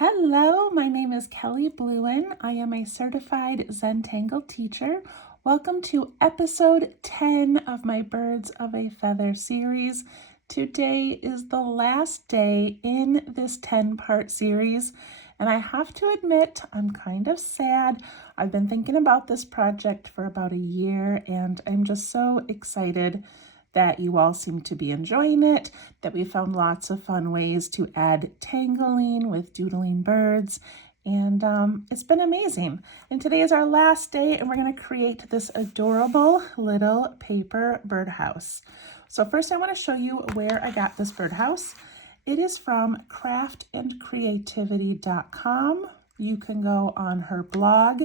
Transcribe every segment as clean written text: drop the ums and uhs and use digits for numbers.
Hello, my name is Kelly Bluen. I am a certified Zentangle teacher. Welcome to episode 10 of my Birds of a Feather series. Today is the last day in this 10-part series, and I have to admit I'm kind of sad. I've been thinking about this project for about a year, and I'm just so excited that you all seem to be enjoying it, that we found lots of fun ways to add tangling with doodling birds, and it's been amazing. And today is our last day, and we're going to create this adorable little paper birdhouse. So first I want to show you where I got this birdhouse. It is from craftandcreativity.com. You can go on her blog,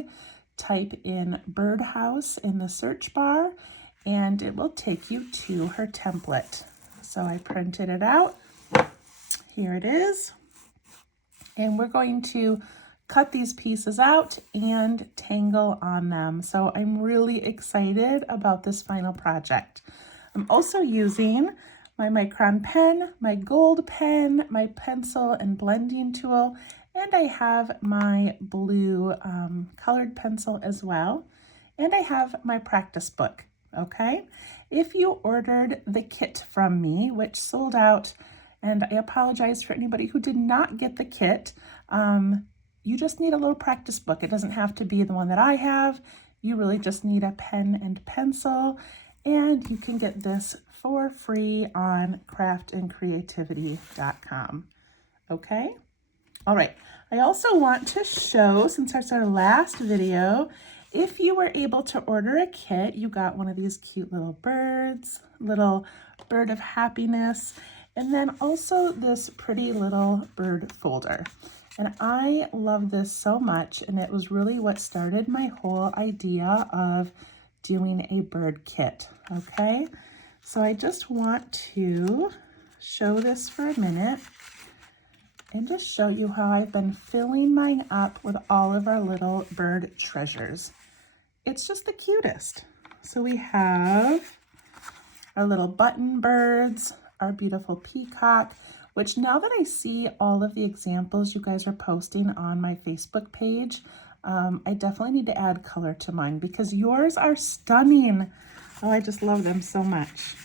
type in Birdhouse in the search bar, and it will take you to her template. So I printed it out. Here it is. And we're going to cut these pieces out and tangle on them. So I'm really excited about this final project. I'm also using my micron pen, my gold pen, my pencil and blending tool, and I have my blue colored pencil as well. And I have my practice book. Okay, if you ordered the kit from me, which sold out, and I apologize for anybody who did not get the kit, you just need a little practice book. It doesn't have to be the one that I have. You really just need a pen and pencil, and you can get this for free on craftandcreativity.com. Okay, all right. I also want to show, since it's our last video, if you were able to order a kit, you got one of these cute little birds, little bird of happiness, and then also this pretty little bird folder. And I love this so much, and it was really what started my whole idea of doing a bird kit, okay? So I just want to show this for a minute and just show you how I've been filling mine up with all of our little bird treasures. It's just the cutest. So we have our little button birds, our beautiful peacock, which now that I see all of the examples you guys are posting on my Facebook page, I definitely need to add color to mine because yours are stunning. Oh, I just love them so much.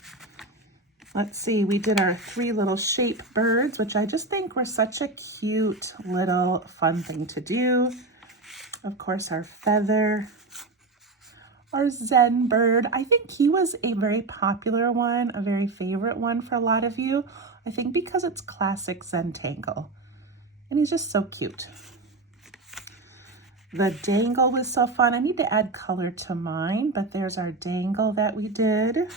Let's see, we did our 3 little shape birds, which I just think were such a cute little fun thing to do. Of course, our feather. Our Zen bird, I think he was a very popular one, a very favorite one for a lot of you. I think because it's classic Zentangle. And he's just so cute. The dangle was so fun. I need to add color to mine, but there's our dangle that we did.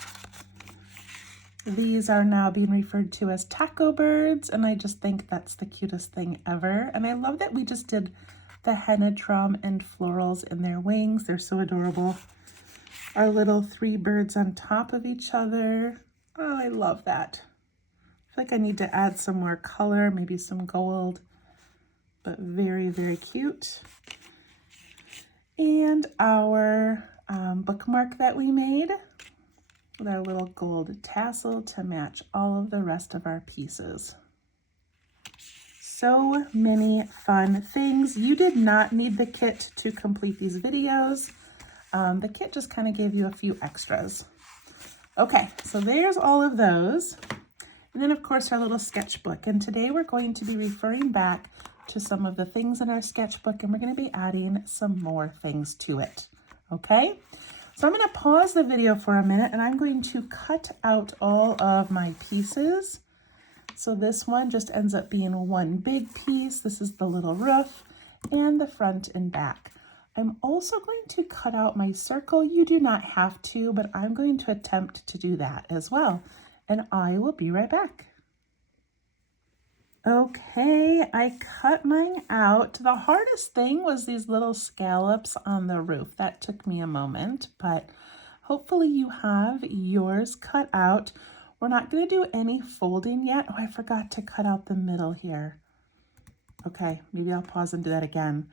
These are now being referred to as taco birds, and I just think that's the cutest thing ever. And I love that we just did the henna drum and florals in their wings. They're so adorable. Our little 3 birds on top of each other. Oh, I love that. I feel like I need to add some more color, maybe some gold, but very, very cute. And our bookmark that we made with our little gold tassel to match all of the rest of our pieces. So many fun things. You did not need the kit to complete these videos. The kit just kind of gave you a few extras. Okay, so there's all of those. And then of course our little sketchbook. And today we're going to be referring back to some of the things in our sketchbook, and we're going to be adding some more things to it. Okay, so I'm going to pause the video for a minute and I'm going to cut out all of my pieces. So this one just ends up being one big piece. This is the little roof and the front and back. I'm also going to cut out my circle. You do not have to, but I'm going to attempt to do that as well. And I will be right back. Okay, I cut mine out. The hardest thing was these little scallops on the roof. That took me a moment, but hopefully you have yours cut out. We're not going to do any folding yet. Oh, I forgot to cut out the middle here. Okay, maybe I'll pause and do that again.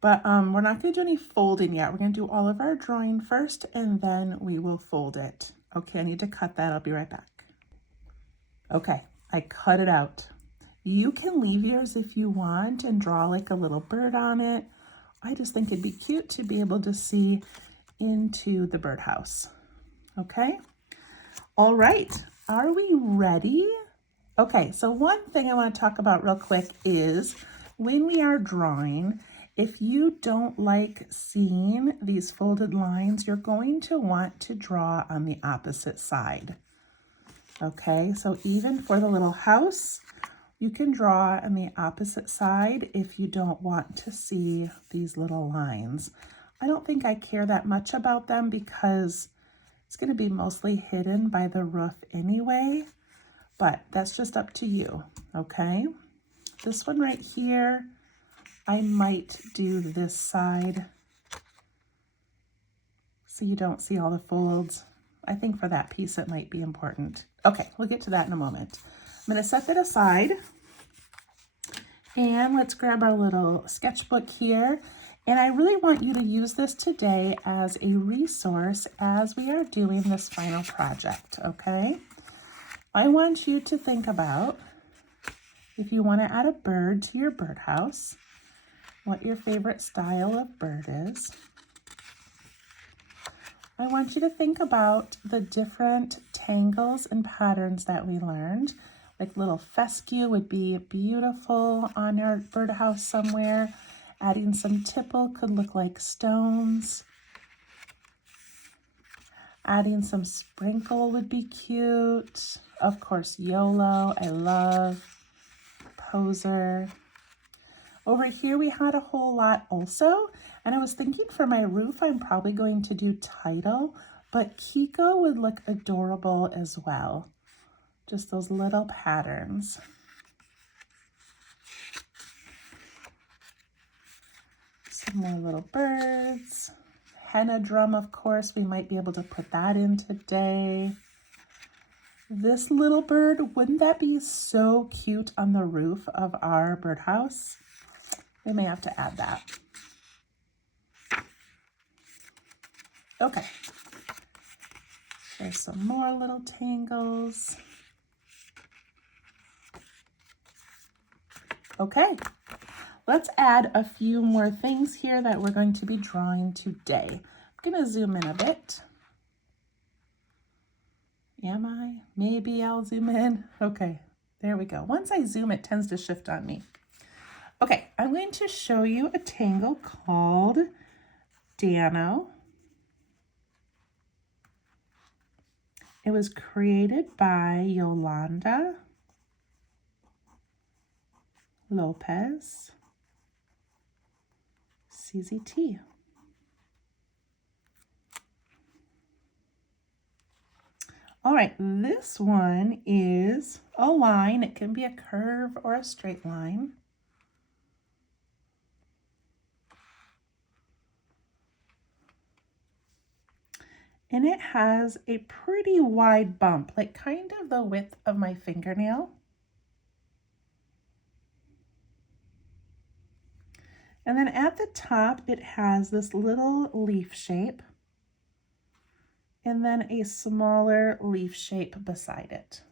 But we're not going to do any folding yet. We're going to do all of our drawing first, and then we will fold it. Okay, I need to cut that. I'll be right back. Okay, I cut it out. You can leave yours if you want and draw like a little bird on it. I just think it'd be cute to be able to see into the birdhouse. Okay? All right, are we ready? Okay, so one thing I want to talk about real quick is when we are drawing, if you don't like seeing these folded lines, you're going to want to draw on the opposite side. Okay, so even for the little house, you can draw on the opposite side if you don't want to see these little lines. I don't think I care that much about them because it's going to be mostly hidden by the roof anyway, but that's just up to you, okay? This one right here, I might do this side so you don't see all the folds. I think for that piece it might be important. Okay, we'll get to that in a moment. I'm going to set that aside and let's grab our little sketchbook here. And I really want you to use this today as a resource as we are doing this final project, okay? I want you to think about if you want to add a bird to your birdhouse, what your favorite style of bird is. I want you to think about the different tangles and patterns that we learned. Like little fescue would be beautiful on your birdhouse somewhere. Adding some tipple could look like stones. Adding some sprinkle would be cute. Of course, YOLO, I love. Poser. Over here we had a whole lot also, and I was thinking for my roof I'm probably going to do title, but Kiko would look adorable as well. Just those little patterns. Some more little birds. Henna drum, of course, we might be able to put that in today. This little bird, wouldn't that be so cute on the roof of our birdhouse? We may have to add that. Okay. There's some more little tangles. Okay. Let's add a few more things here that we're going to be drawing today. I'm going to zoom in a bit. Am I? Maybe I'll zoom in. Okay, there we go. Once I zoom, it tends to shift on me. Okay, I'm going to show you a tangle called Dano. It was created by Yolanda Lopez, CZT. All right, this one is a line. It can be a curve or a straight line. And it has a pretty wide bump, like kind of the width of my fingernail. And then at the top, it has this little leaf shape and then a smaller leaf shape beside it.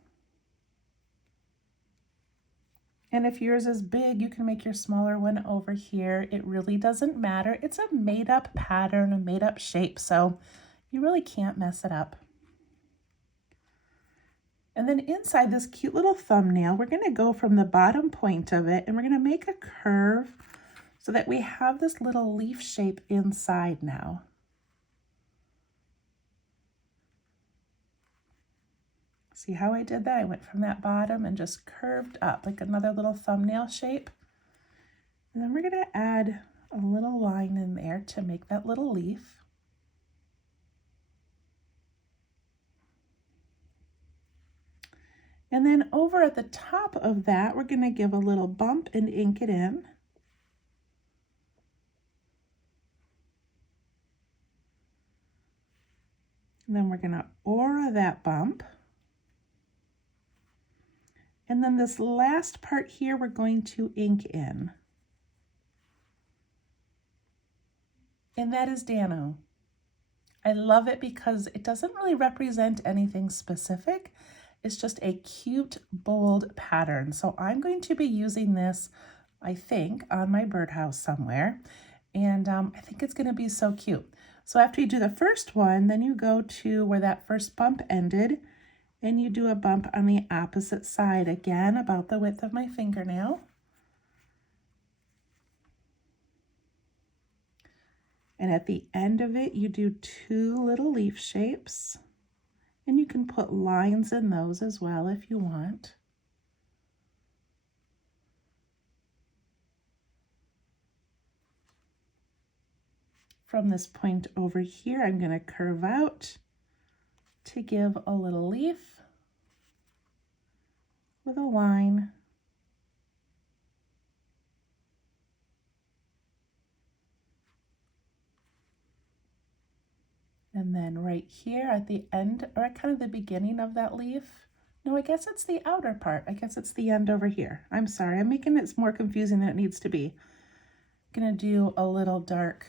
And if yours is big, you can make your smaller one over here. It really doesn't matter. It's a made-up pattern, a made-up shape, so you really can't mess it up. And then inside this cute little thumbnail, we're going to go from the bottom point of it and we're going to make a curve so that we have this little leaf shape inside now. See how I did that? I went from that bottom and just curved up like another little thumbnail shape. And then we're going to add a little line in there to make that little leaf. And then over at the top of that, we're going to give a little bump and ink it in. And then we're going to aura that bump. And then this last part here, we're going to ink in. And that is Dano. I love it because it doesn't really represent anything specific. It's just a cute, bold pattern. So I'm going to be using this, I think, on my birdhouse somewhere. And I think it's going to be so cute. So after you do the first one, then you go to where that first bump ended, and you do a bump on the opposite side, again, about the width of my fingernail. And at the end of it, you do 2 little leaf shapes. And you can put lines in those as well if you want. From this point over here, I'm going to curve out to give a little leaf with a line. And then right here at the end, or at kind of the beginning of that leaf, no, I guess it's the outer part. I guess it's the end over here. I'm sorry, I'm making it more confusing than it needs to be. I'm gonna do a little dark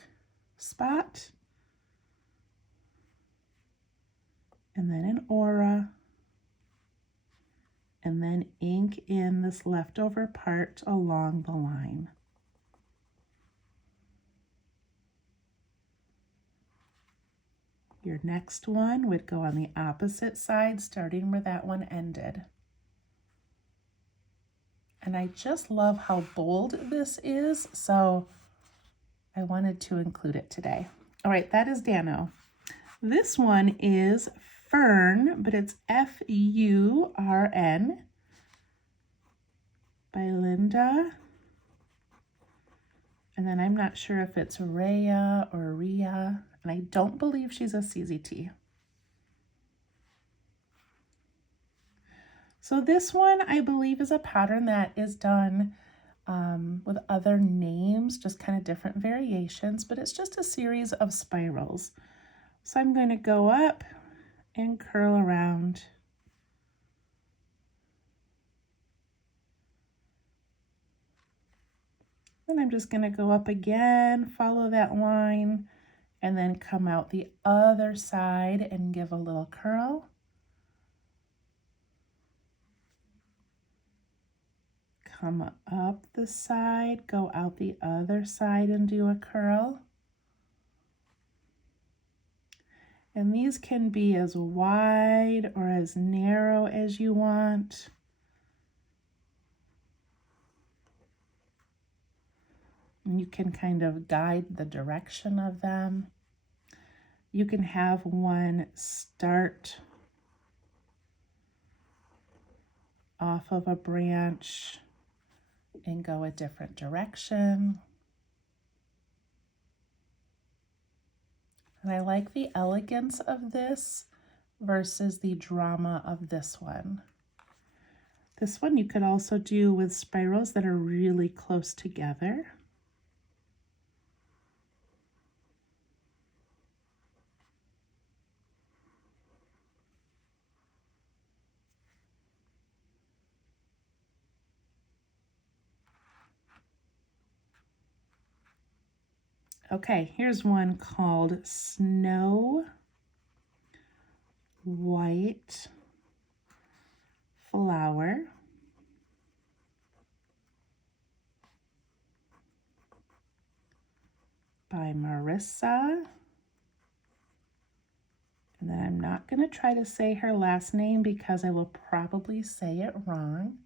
spot, and then an aura, and then ink in this leftover part along the line. Your next one would go on the opposite side, starting where that one ended. And I just love how bold this is, so I wanted to include it today. All right, that is Dano. This one is Fern, but it's F-U-R-N by Linda. And then I'm not sure if it's Rhea or Rhea, and I don't believe she's a CZT. So this one, I believe, is a pattern that is done with other names, just kind of different variations, but it's just a series of spirals. So I'm going to go up and curl around. Then I'm just going to go up again, follow that line, and then come out the other side and give a little curl. Come up the side, go out the other side and do a curl. And these can be as wide or as narrow as you want. And you can kind of guide the direction of them. You can have one start off of a branch and go a different direction. And I like the elegance of this versus the drama of this one. This one you could also do with spirals that are really close together. Okay, here's one called Snow White Flower by Marissa. And then I'm not going to try to say her last name because I will probably say it wrong.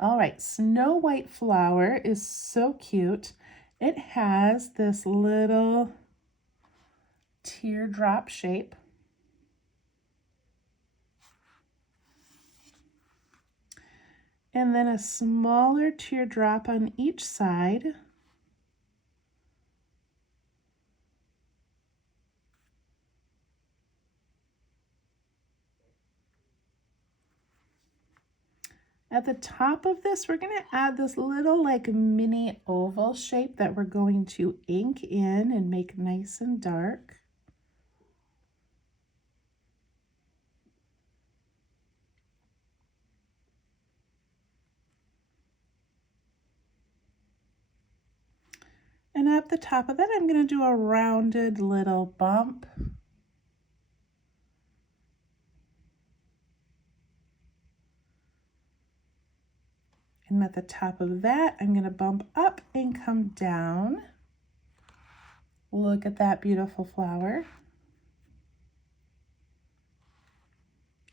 All right, Snow White Flower is so cute. It has this little teardrop shape. And then a smaller teardrop on each side. At the top of this, we're going to add this little like mini oval shape that we're going to ink in and make nice and dark. And at the top of that, I'm going to do a rounded little bump. And at the top of that, I'm going to bump up and come down. Look at that beautiful flower.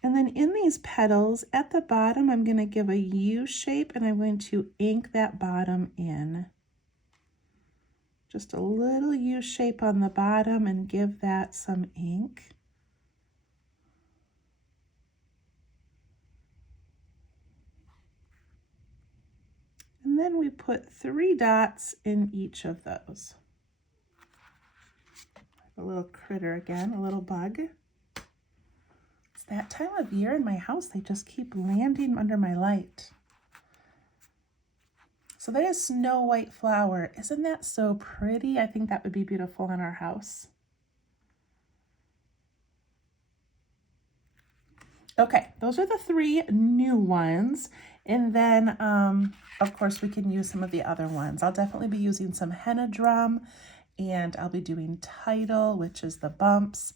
And then in these petals at the bottom, I'm going to give a U shape and I'm going to ink that bottom in. Just a little U shape on the bottom and give that some ink. And then we put 3 dots in each of those. A little critter again, a little bug. It's that time of year in my house, they just keep landing under my light. So there's Snow White flower. Isn't that so pretty? I think that would be beautiful in our house. Okay, those are the 3 new ones. And then, of course, we can use some of the other ones. I'll definitely be using some henna drum, and I'll be doing title, which is the bumps.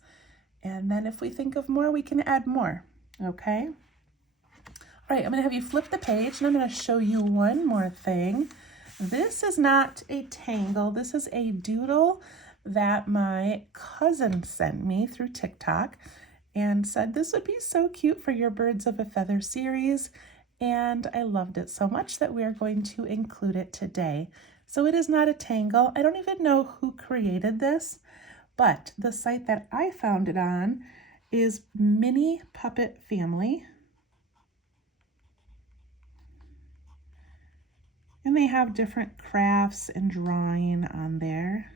And then if we think of more, we can add more, okay? All right, I'm gonna have you flip the page and I'm gonna show you one more thing. This is not a tangle, this is a doodle that my cousin sent me through TikTok and said this would be so cute for your Birds of a Feather series. And I loved it so much that we are going to include it today. So it is not a tangle. I don't even know who created this, but the site that I found it on is Mini Puppet Family. And they have different crafts and drawing on there.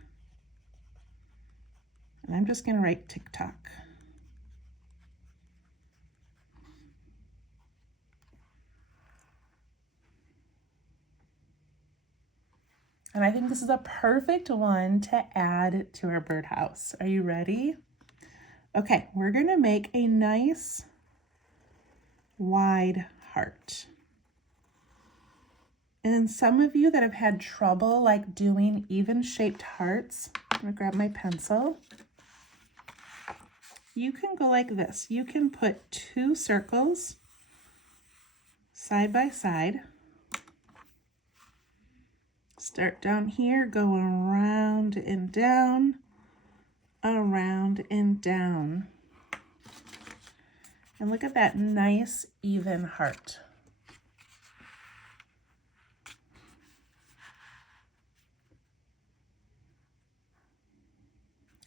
And I'm just going to write TikTok. And I think this is a perfect one to add to our birdhouse. Are you ready? Okay, we're going to make a nice wide heart. And some of you that have had trouble like doing even shaped hearts, I'm going to grab my pencil. You can go like this. You can put 2 circles side by side. Start down here, go around and down, around and down. And look at that nice even heart.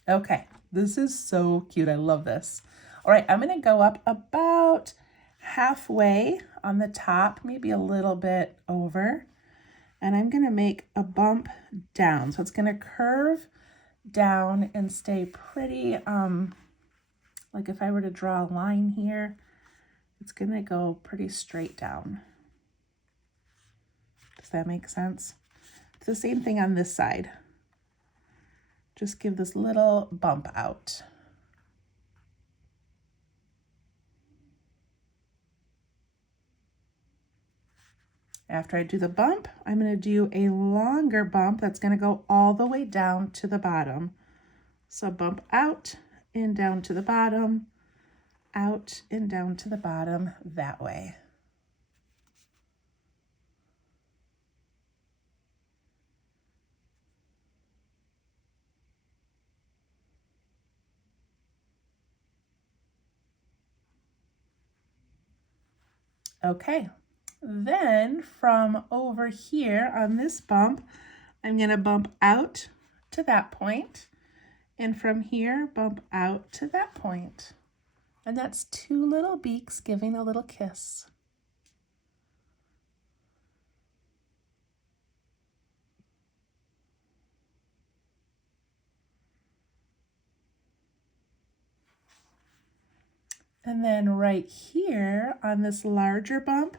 Okay, this is so cute. I love this. All right, I'm gonna go up about halfway on the top, maybe a little bit over. And I'm going to make a bump down. So it's going to curve down and stay pretty, like if I were to draw a line here, it's going to go pretty straight down. Does that make sense? It's the same thing on this side. Just give this little bump out. After I do the bump, I'm going to do a longer bump that's going to go all the way down to the bottom. So bump out and down to the bottom, out and down to the bottom that way. Okay. Then from over here on this bump, I'm going to bump out to that point, and from here bump out to that point. And that's 2 little beaks giving a little kiss. And then right here on this larger bump,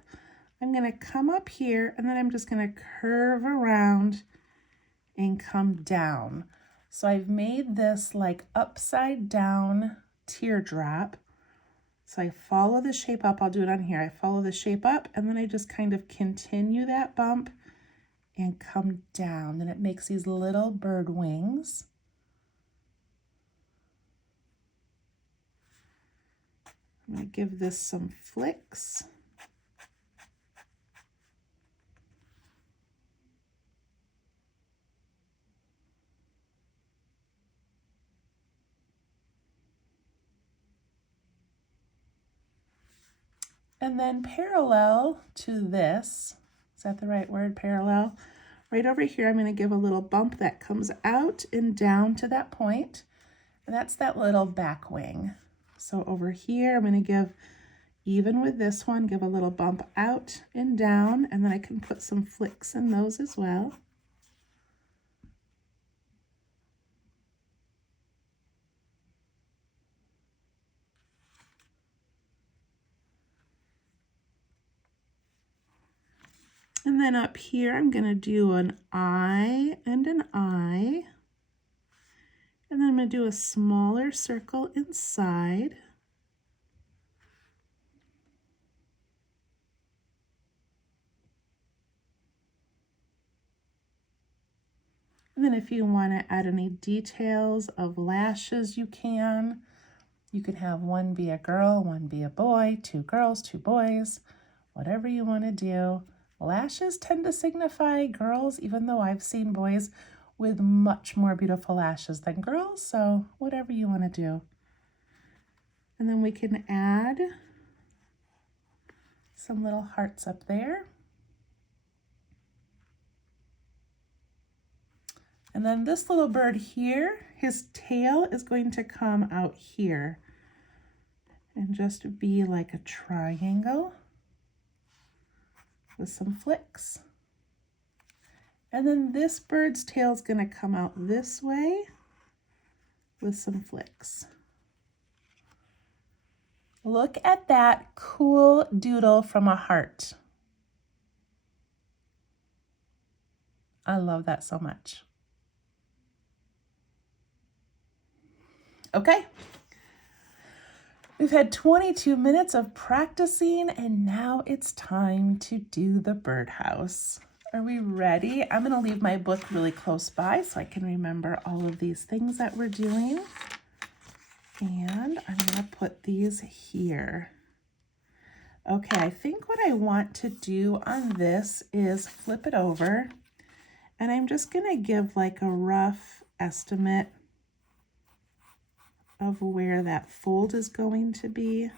I'm going to come up here and then I'm just going to curve around and come down. So I've made this like upside down teardrop. So I follow the shape up. I'll do it on here. I follow the shape up and then I just kind of continue that bump and come down, and it makes these little bird wings. I'm going to give this some flicks. And then parallel to this, is that the right word, parallel? Right over here, I'm going to give a little bump that comes out and down to that point, and that's that little back wing. So over here, I'm going to give, even with this one, give a little bump out and down, and then I can put some flicks in those as well. And then up here, I'm going to do an eye and an eye. And then I'm going to do a smaller circle inside. And then if you want to add any details of lashes, you can. You can have one be a girl, one be a boy, 2 girls, 2 boys, whatever you want to do. Lashes tend to signify girls, even though I've seen boys with much more beautiful lashes than girls, so whatever you want to do. And then we can add some little hearts up there. And then this little bird here, his tail is going to come out here and just be like a triangle with some flicks. And then this bird's tail is going to come out this way with some flicks. Look at that cool doodle from a heart. I love that so much. Okay. We've had 22 minutes of practicing, and now it's time to do the birdhouse. Are we ready? I'm going to leave my book really close by so I can remember all of these things that we're doing. And I'm going to put these here. Okay, I think what I want to do on this is flip it over. And I'm just going to give like a rough estimate of where that fold is going to be.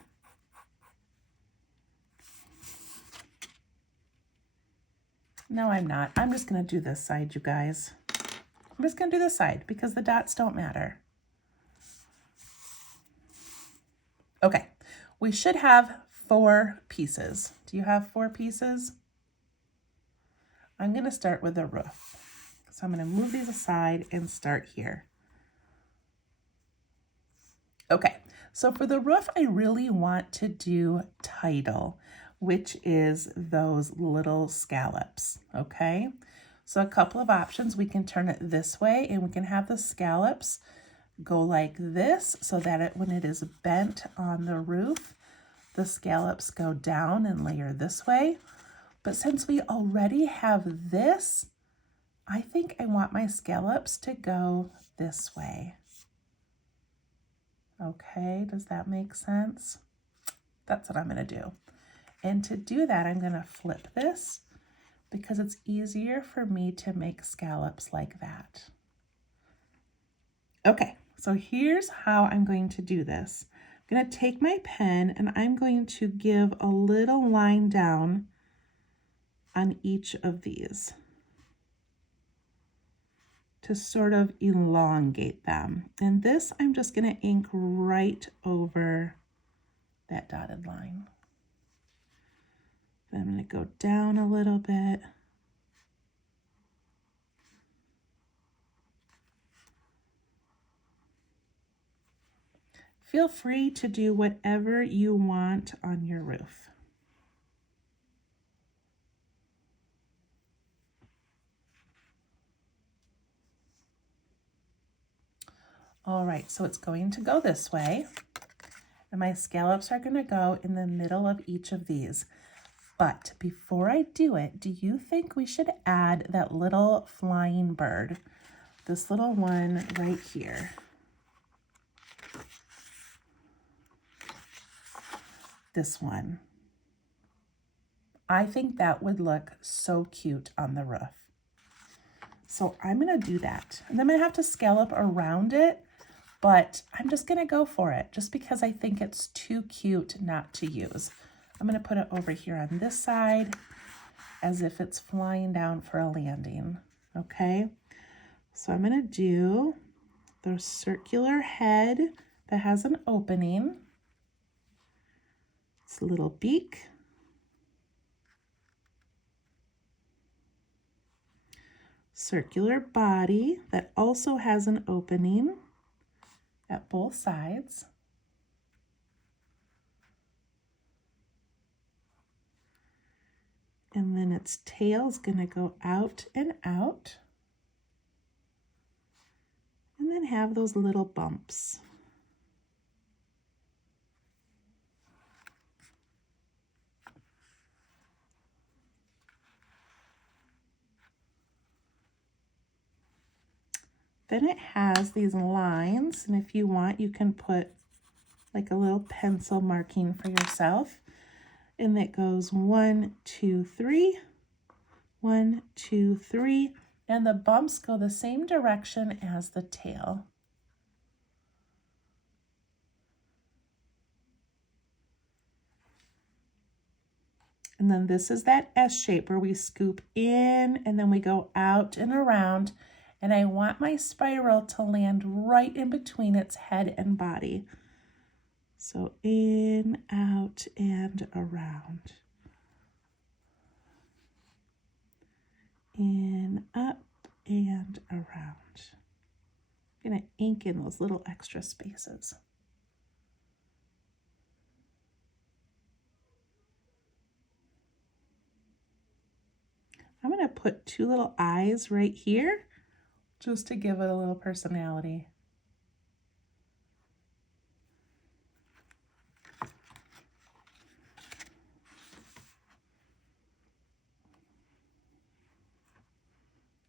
No, I'm not. I'm just going to do this side, you guys. I'm just going to do this side because the dots don't matter. Okay, we should have 4 pieces. Do you have 4 pieces? I'm going to start with the roof. So I'm going to move these aside and start here. Okay, so for the roof, I really want to do title, which is those little scallops, okay? So a couple of options. We can turn it this way and we can have the scallops go like this so that when it is bent on the roof, the scallops go down and layer this way. But since we already have this, I think I want my scallops to go this way. Okay, does that make sense? That's what I'm going to do. And to do that, I'm going to flip this because it's easier for me to make scallops like that. Okay, so here's how I'm going to do this. I'm going to take my pen and I'm going to give a little line down on each of these to sort of elongate them. And this I'm just going to ink right over that dotted line. Then I'm going to go down a little bit. Feel free to do whatever you want on your roof. All right, so it's going to go this way, and my scallops are going to go in the middle of each of these. But before I do it, do you think we should add that little flying bird? This little one right here. This one. I think that would look so cute on the roof. So I'm gonna do that. And then I'm gonna have to scallop around it, but I'm just gonna go for it just because I think it's too cute not to use. I'm gonna put it over here on this side as if it's flying down for a landing, okay? So I'm gonna do the circular head that has an opening. It's a little beak. Circular body that also has an opening at both sides. And then its tail is going to go out and out. And then have those little bumps. Then it has these lines, and if you want, you can put like a little pencil marking for yourself. And it goes 1, 2, 3, 1, 2, 3, and the bumps go the same direction as the tail. And then this is that S shape where we scoop in and then we go out and around. And I want my spiral to land right in between its head and body. So in, out, and around. In, up, and around. I'm going to ink in those little extra spaces. I'm going to put 2 little eyes right here just to give it a little personality.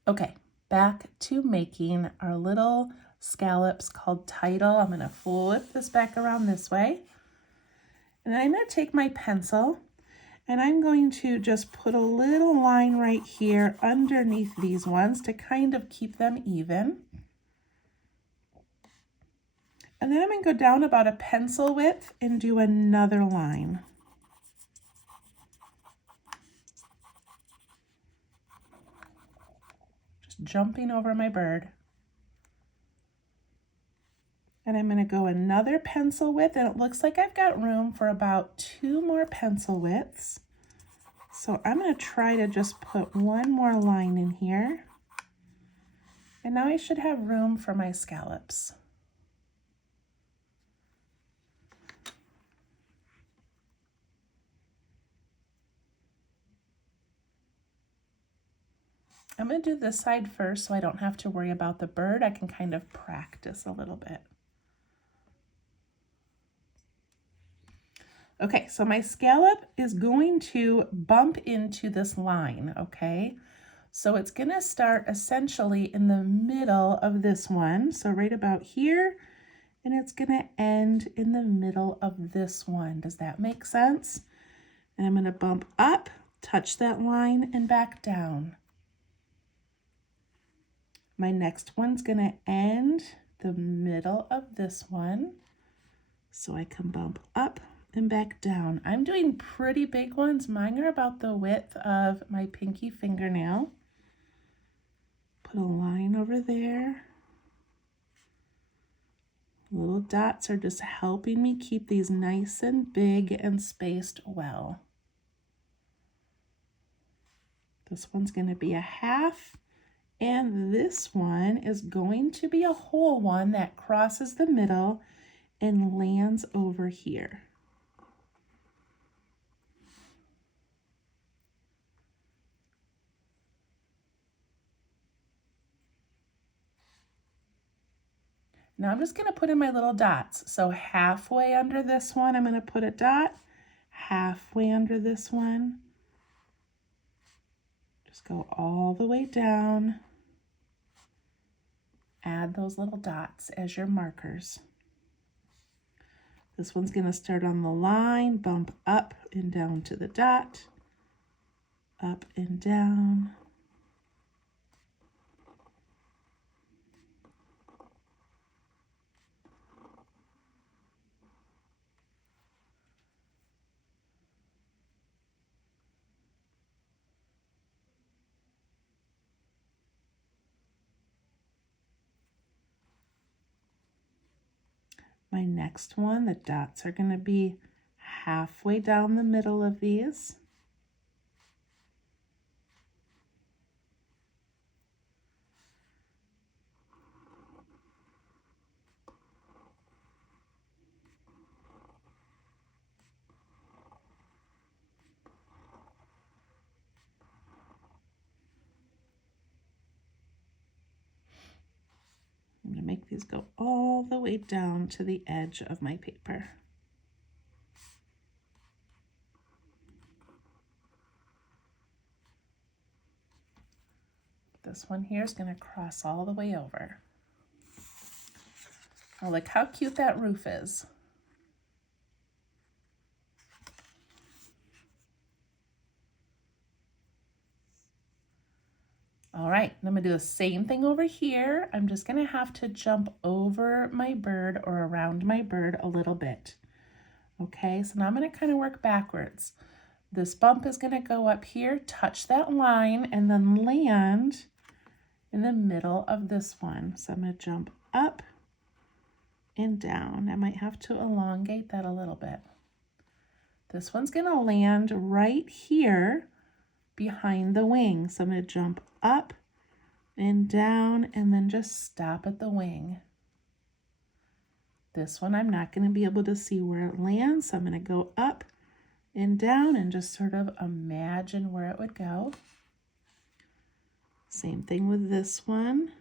Okay, back to making our little scallops called title. I'm going to flip this back around this way. And then I'm going to take my pencil and I'm going to just put a little line right here underneath these ones to kind of keep them even. And then I'm going to go down about a pencil width and do another line. Just jumping over my bird. And I'm going to go another pencil width, and it looks like I've got room for about 2 more pencil widths. So I'm going to try to just put one more line in here. And now I should have room for my scallops. I'm going to do this side first so I don't have to worry about the bird. I can kind of practice a little bit. Okay, so my scallop is going to bump into this line, okay? So it's going to start essentially in the middle of this one, so right about here, and it's going to end in the middle of this one. Does that make sense? And I'm going to bump up, touch that line, and back down. My next one's going to end the middle of this one, so I can bump up and back down. I'm doing pretty big ones. Mine are about the width of my pinky fingernail. Put a line over there. Little dots are just helping me keep these nice and big and spaced well. This one's going to be a half, and this one is going to be a whole one that crosses the middle and lands over here. Now I'm just going to put in my little dots. So halfway under this one, I'm going to put a dot. Halfway under this one, Just go all the way down. Add those little dots as your markers. This one's going to start on the line, bump up and down to the dot, up and down. My next one, the dots are going to be halfway down the middle of these. I'm going to make these go all the way down to the edge of my paper. This one here is going to cross all the way over. Oh, look how cute that roof is. All right, I'm gonna do the same thing over here. I'm just gonna have to jump over my bird or around my bird a little bit. Okay, so now I'm gonna kind of work backwards. This bump is gonna go up here, touch that line, and then land in the middle of this one. So I'm gonna jump up and down. I might have to elongate that a little bit. This one's gonna land right here behind the wing. So I'm going to jump up and down and then just stop at the wing. This one I'm not going to be able to see where it lands, so I'm going to go up and down and just sort of imagine where it would go. Same thing with this one.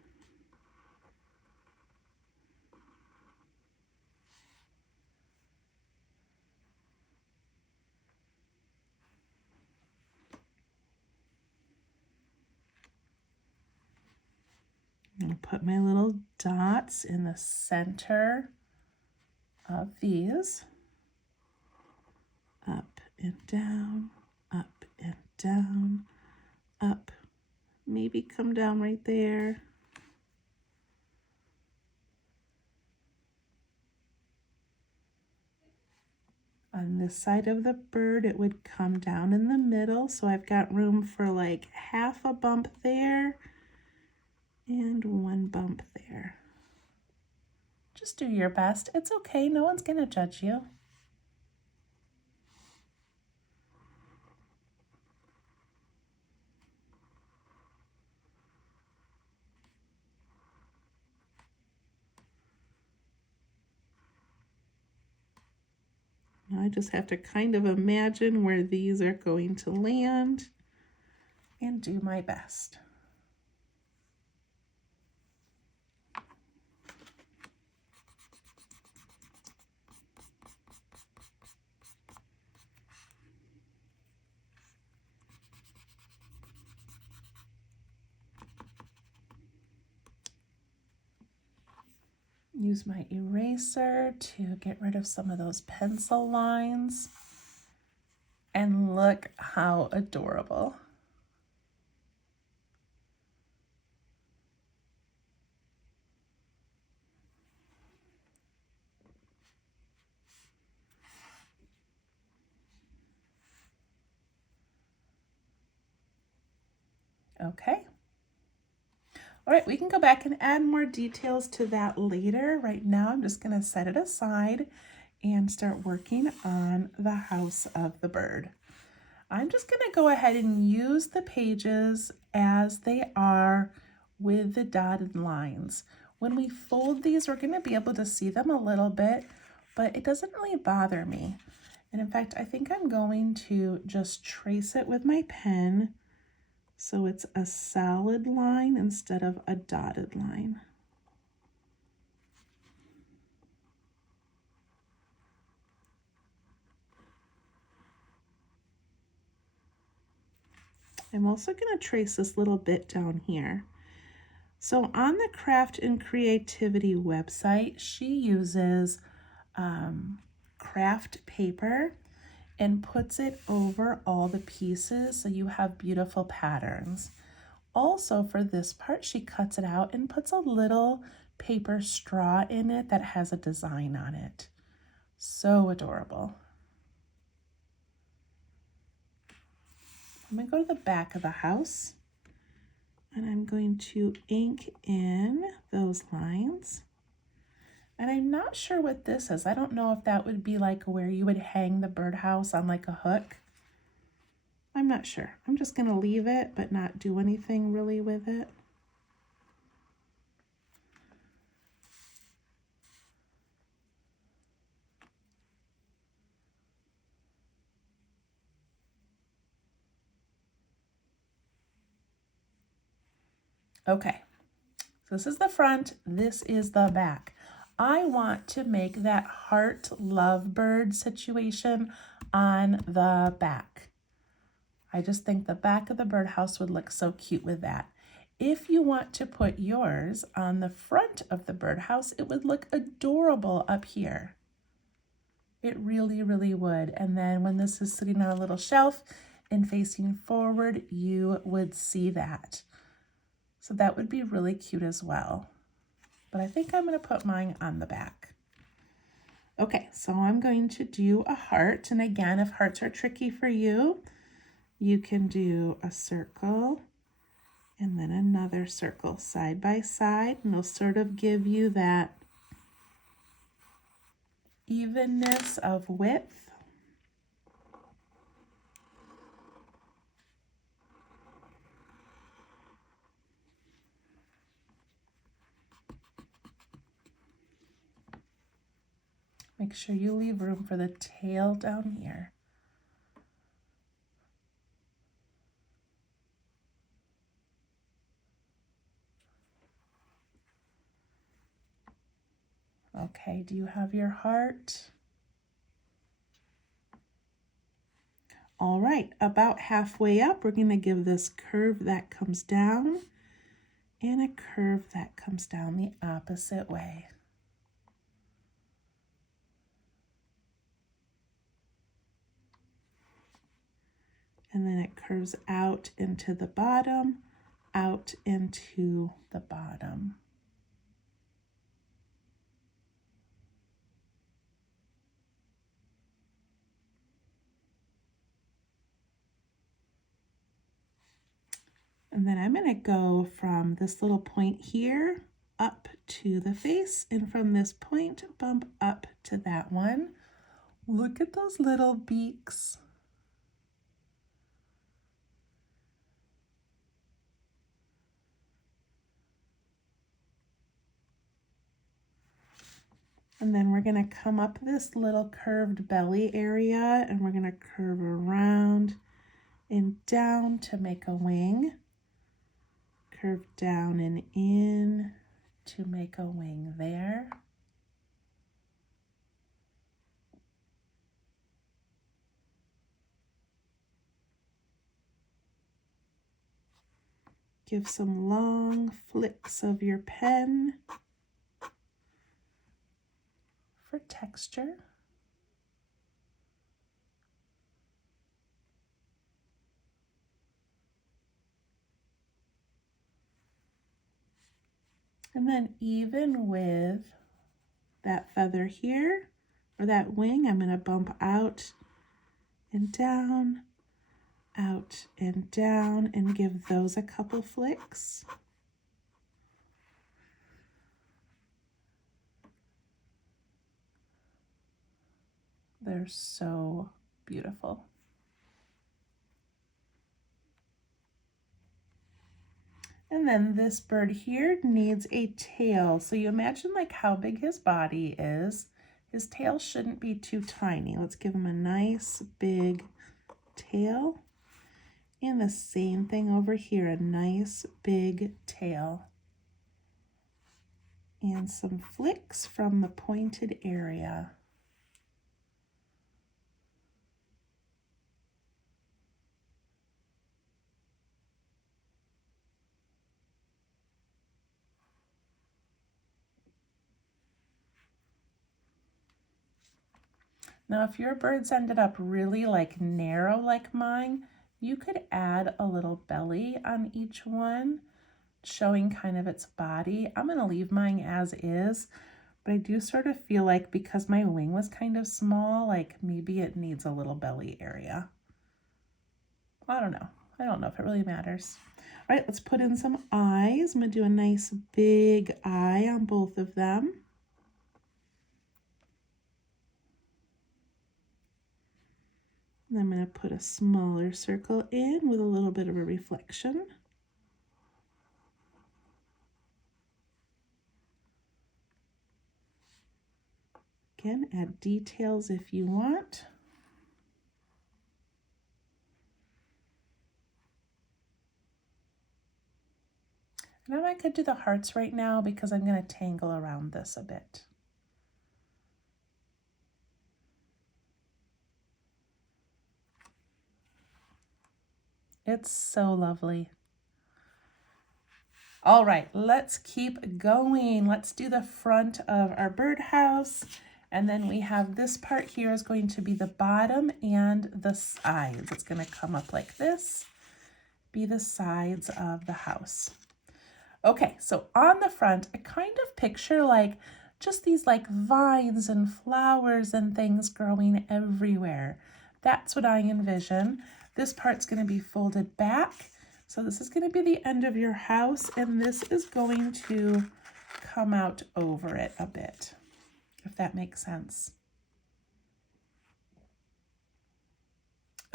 I'm going to put my little dots in the center of these. Up and down, up and down, up. Maybe come down right there. On this side of the bird, it would come down in the middle, so I've got room for like half a bump there and one bump there. Just do your best. It's okay. No one's going to judge you. Now I just have to kind of imagine where these are going to land and do my best. Use my eraser to get rid of some of those pencil lines. And look how adorable. Okay. All right, we can go back and add more details to that later. Right now, I'm just going to set it aside and start working on the house of the bird. I'm just going to go ahead and use the pages as they are with the dotted lines. When we fold these, we're going to be able to see them a little bit, but it doesn't really bother me. And in fact, I think I'm going to just trace it with my pen so it's a solid line instead of a dotted line. I'm also going to trace this little bit down here. So on the Craft and Creativity website, she uses craft paper and puts it over all the pieces so you have beautiful patterns. Also for this part, she cuts it out and puts a little paper straw in it that has a design on it. So adorable. I'm going to go to the back of the house and I'm going to ink in those lines. And I'm not sure what this is. I don't know if that would be like where you would hang the birdhouse on like a hook. I'm not sure. I'm just going to leave it but not do anything really with it. Okay, so this is the front, this is the back. I want to make that heart lovebird situation on the back. I just think the back of the birdhouse would look so cute with that. If you want to put yours on the front of the birdhouse, it would look adorable up here. It really, really would. And then when this is sitting on a little shelf and facing forward, you would see that. So that would be really cute as well. But I think I'm going to put mine on the back. Okay, so I'm going to do a heart. And again, if hearts are tricky for you, you can do a circle and then another circle side by side. And they'll sort of give you that evenness of width. Make sure you leave room for the tail down here. Okay, do you have your heart? All right, about halfway up, we're going to give this curve that comes down and a curve that comes down the opposite way. And then it curves out into the bottom, out into the bottom. And then I'm going to go from this little point here up to the face, and from this point bump up to that one. Look at those little beaks. And then we're going to come up this little curved belly area and we're going to curve around and down to make a wing. Curve down and in to make a wing there. Give some long flicks of your pen for texture. And then even with that feather here, or that wing, I'm going to bump out and down, out and down, and give those a couple flicks. They're so beautiful. And then this bird here needs a tail. So you imagine like how big his body is. His tail shouldn't be too tiny. Let's give him a nice big tail. And the same thing over here, a nice big tail. And some flicks from the pointed area. Now, if your birds ended up really like narrow like mine, you could add a little belly on each one, showing kind of its body. I'm gonna leave mine as is, but I do sort of feel like because my wing was kind of small, like maybe it needs a little belly area. I don't know. I don't know if it really matters. All right, let's put in some eyes. I'm gonna do a nice big eye on both of them. And I'm gonna put a smaller circle in with a little bit of a reflection. Again, add details if you want. Now I could do the hearts right now because I'm going to tangle around this a bit. It's so lovely. All right, let's keep going. Let's do the front of our birdhouse. And then we have this part here is going to be the bottom and the sides. It's going to come up like this, be the sides of the house. Okay, so on the front, I kind of picture like just these like vines and flowers and things growing everywhere. That's what I envision. This part's going to be folded back. So this is going to be the end of your house, and this is going to come out over it a bit, if that makes sense.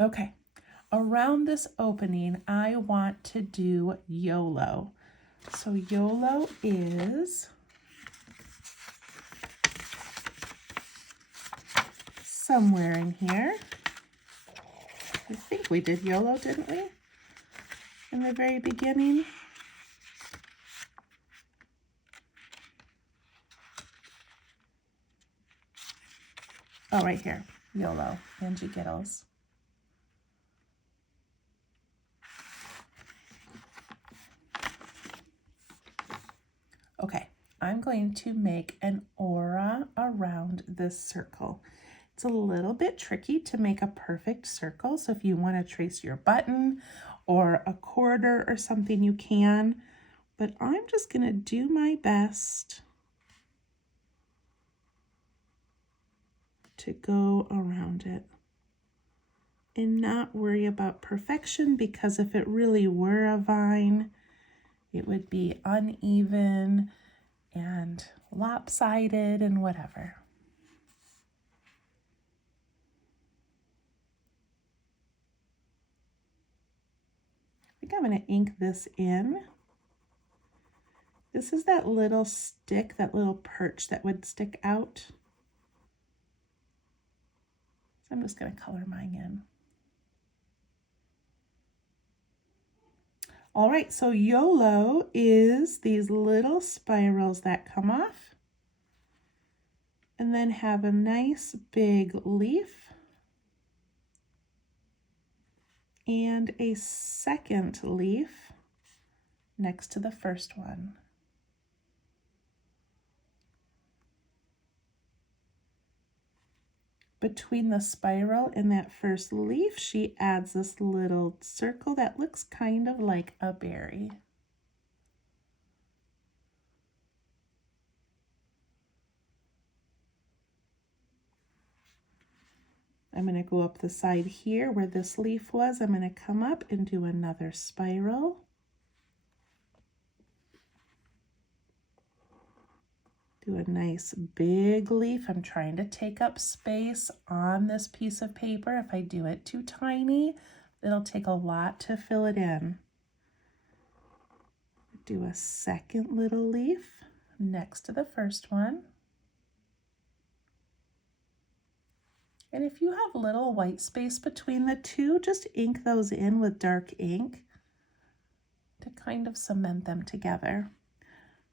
Okay, around this opening, I want to do YOLO. So YOLO is somewhere in here. I think we did YOLO, didn't we? In the very beginning. Oh, right here, YOLO, Angie Giddles. Okay, I'm going to make an aura around this circle. It's a little bit tricky to make a perfect circle, so if you want to trace your button or a quarter or something, you can, but I'm just going to do my best to go around it and not worry about perfection, because if it really were a vine, it would be uneven and lopsided and whatever. I think I'm going to ink this in. This is that little stick, that little perch that would stick out. So I'm just going to color mine in. All right, so YOLO is these little spirals that come off and then have a nice big leaf and a second leaf next to the first one. Between the spiral and that first leaf, she adds this little circle that looks kind of like a berry. I'm going to go up the side here where this leaf was. I'm going to come up and do another spiral. Do a nice big leaf. I'm trying to take up space on this piece of paper. If I do it too tiny, it'll take a lot to fill it in. Do a second little leaf next to the first one. And if you have little white space between the two, just ink those in with dark ink to kind of cement them together.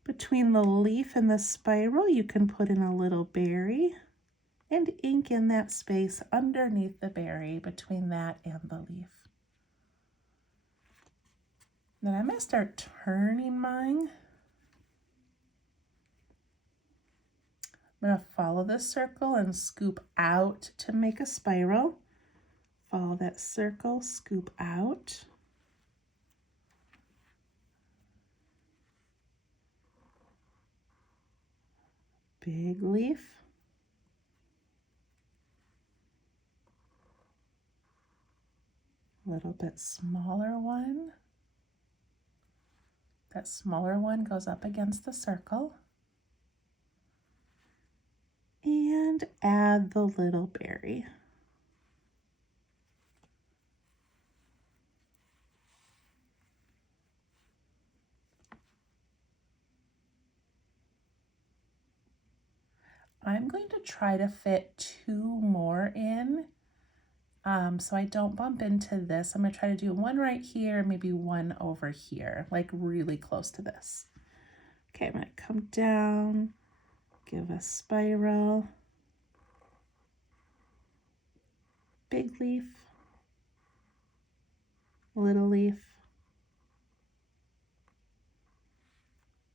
Between the leaf and the spiral, you can put in a little berry and ink in that space underneath the berry between that and the leaf. Then I'm going to start turning mine. I'm going to follow this circle and scoop out to make a spiral. Follow that circle, scoop out. Big leaf. A little bit smaller one. That smaller one goes up against the circle. And add the little berry. I'm going to try to fit 2 more in so I don't bump into this. I'm going to try to do one right here, maybe one over here, like really close to this. Okay, I'm going to come down, give a spiral, big leaf, little leaf,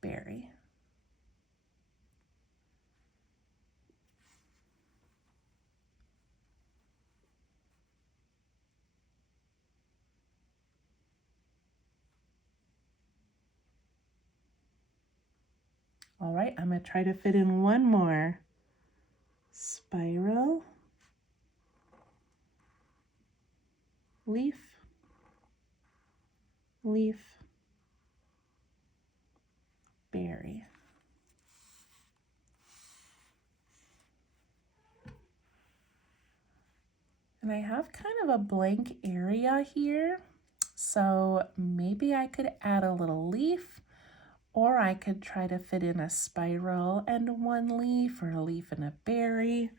berry. All right, I'm going to try to fit in one more. Spiral, leaf, leaf, berry. And I have kind of a blank area here, so maybe I could add a little leaf, or I could try to fit in a spiral and one leaf, or a leaf and a berry.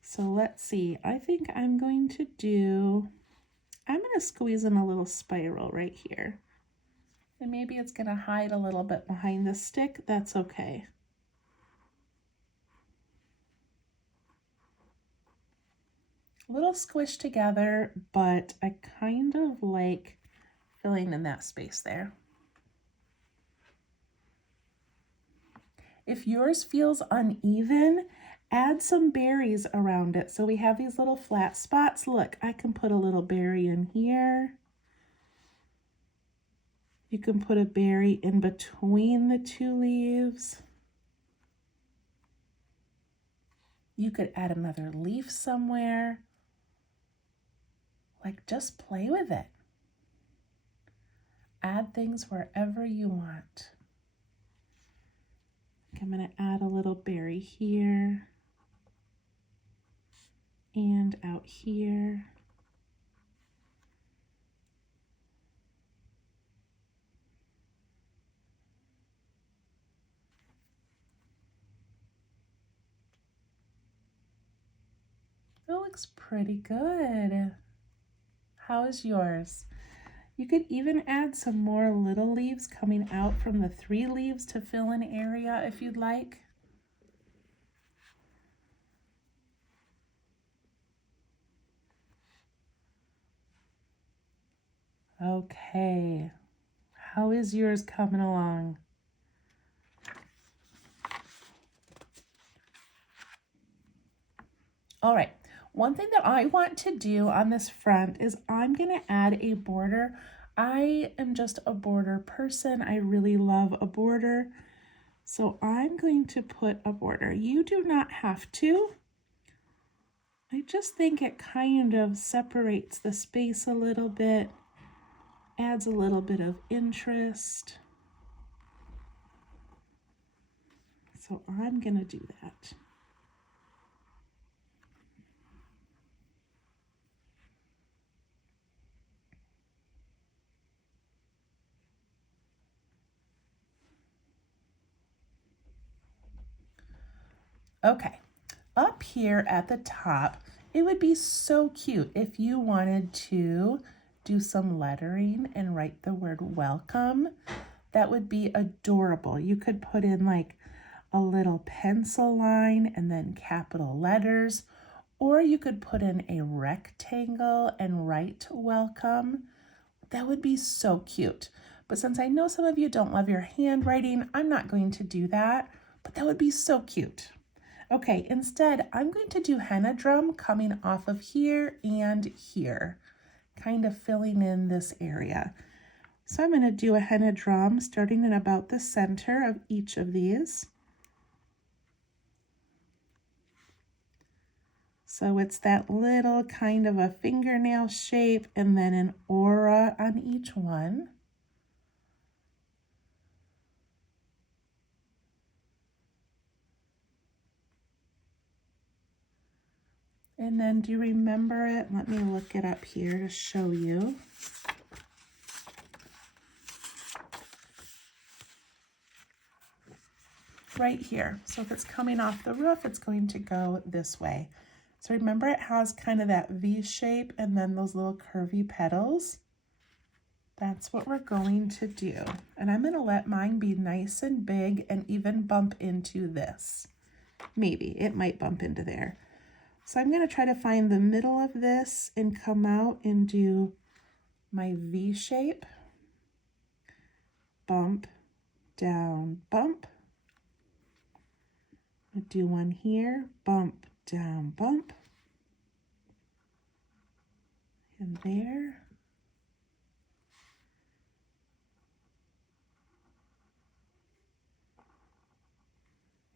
So let's see, I think I'm going to squeeze in a little spiral right here. And maybe it's going to hide a little bit behind the stick. That's okay. A little squished together, but I kind of like filling in that space there. If yours feels uneven, add some berries around it. So we have these little flat spots. Look, I can put a little berry in here. You can put a berry in between the 2 leaves. You could add another leaf somewhere. Like, just play with it. Add things wherever you want. I'm going to add a little berry here and out here. That looks pretty good. How is yours? You could even add some more little leaves coming out from the 3 leaves to fill an area if you'd like. Okay, how is yours coming along? All right, one thing that I want to do on this front is I'm going to add a border. I am just a border person. I really love a border. So I'm going to put a border. You do not have to. I just think it kind of separates the space a little bit, adds a little bit of interest. So I'm going to do that. Okay, up here at the top, it would be so cute if you wanted to do some lettering and write the word welcome. That would be adorable. You could put in like a little pencil line and then capital letters, or you could put in a rectangle and write welcome. That would be so cute. But since I know some of you don't love your handwriting, I'm not going to do that. but that would be so cute. Okay, instead, I'm going to do henna drum coming off of here and here, kind of filling in this area. So I'm going to do a henna drum starting in about the center of each of these. So it's that little kind of a fingernail shape and then an aura on each one. And then do you remember it? Let me look it up here to show you. Right here. So if it's coming off the roof, it's going to go this way. So remember it has kind of that V shape and then those little curvy petals. That's what we're going to do. And I'm going to let mine be nice and big and even bump into this. Maybe it might bump into there. So I'm going to try to find the middle of this and come out and do my V shape. Bump, down, bump. I'll do one here, bump, down, bump. And there.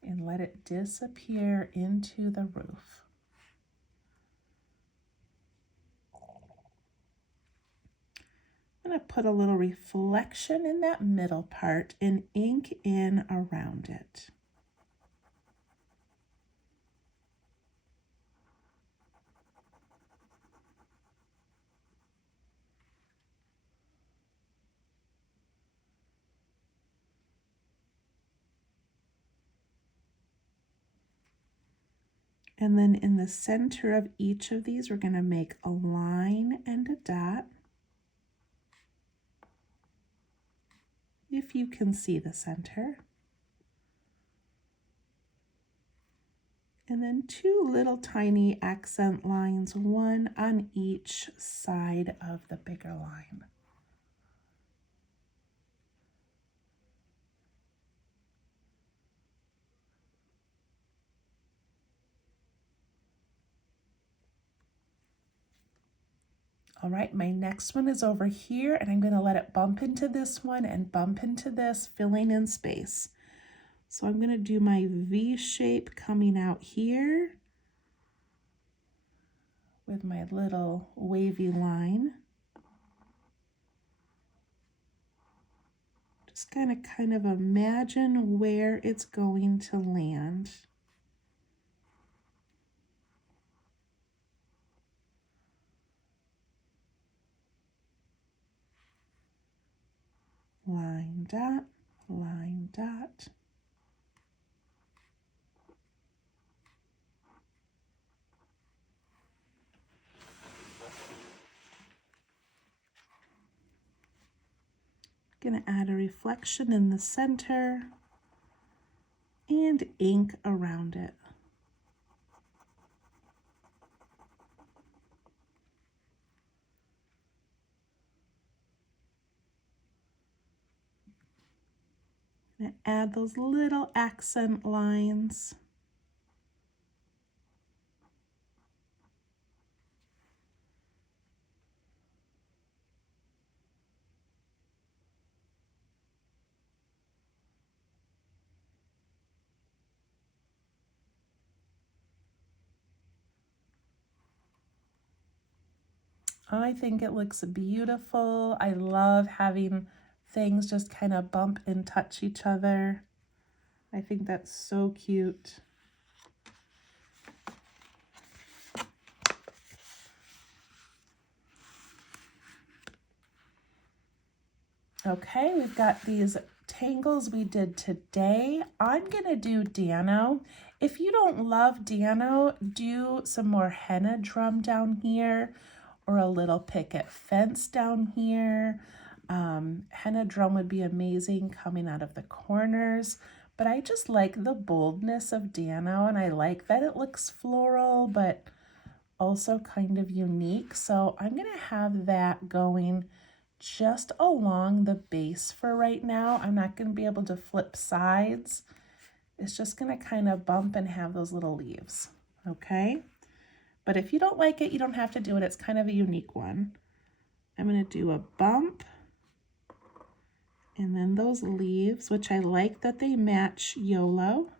And let it disappear into the roof. I'm going to put a little reflection in that middle part and ink in around it. And then in the center of each of these, we're going to make a line and a dot. If you can see the center. And then two little tiny accent lines, one on each side of the bigger line. All right, my next one is over here, and I'm going to let it bump into this one and bump into this, filling in space. So I'm going to do my V shape coming out here with my little wavy line. Just kind of imagine where it's going to land. Line, dot, line, dot. Going to add a reflection in the center and ink around it. And add those little accent lines. I think it looks beautiful. I love having things just kind of bump and touch each other. I think that's so cute. Okay, we've got these tangles we did today. I'm gonna do Dano. If you don't love Dano, do some more henna drum down here or a little picket fence down here. Henna drum would be amazing coming out of the corners, but I just like the boldness of Dano, and I like that it looks floral, but also kind of unique. So I'm gonna have that going just along the base for right now. I'm not going to be able to flip sides. is just going to kind of bump and have those little leaves, okay? But if you don't like it, you don't have to do it. It's kind of a unique one. I'm going to do a bump and then those leaves, which I like that they match YOLO.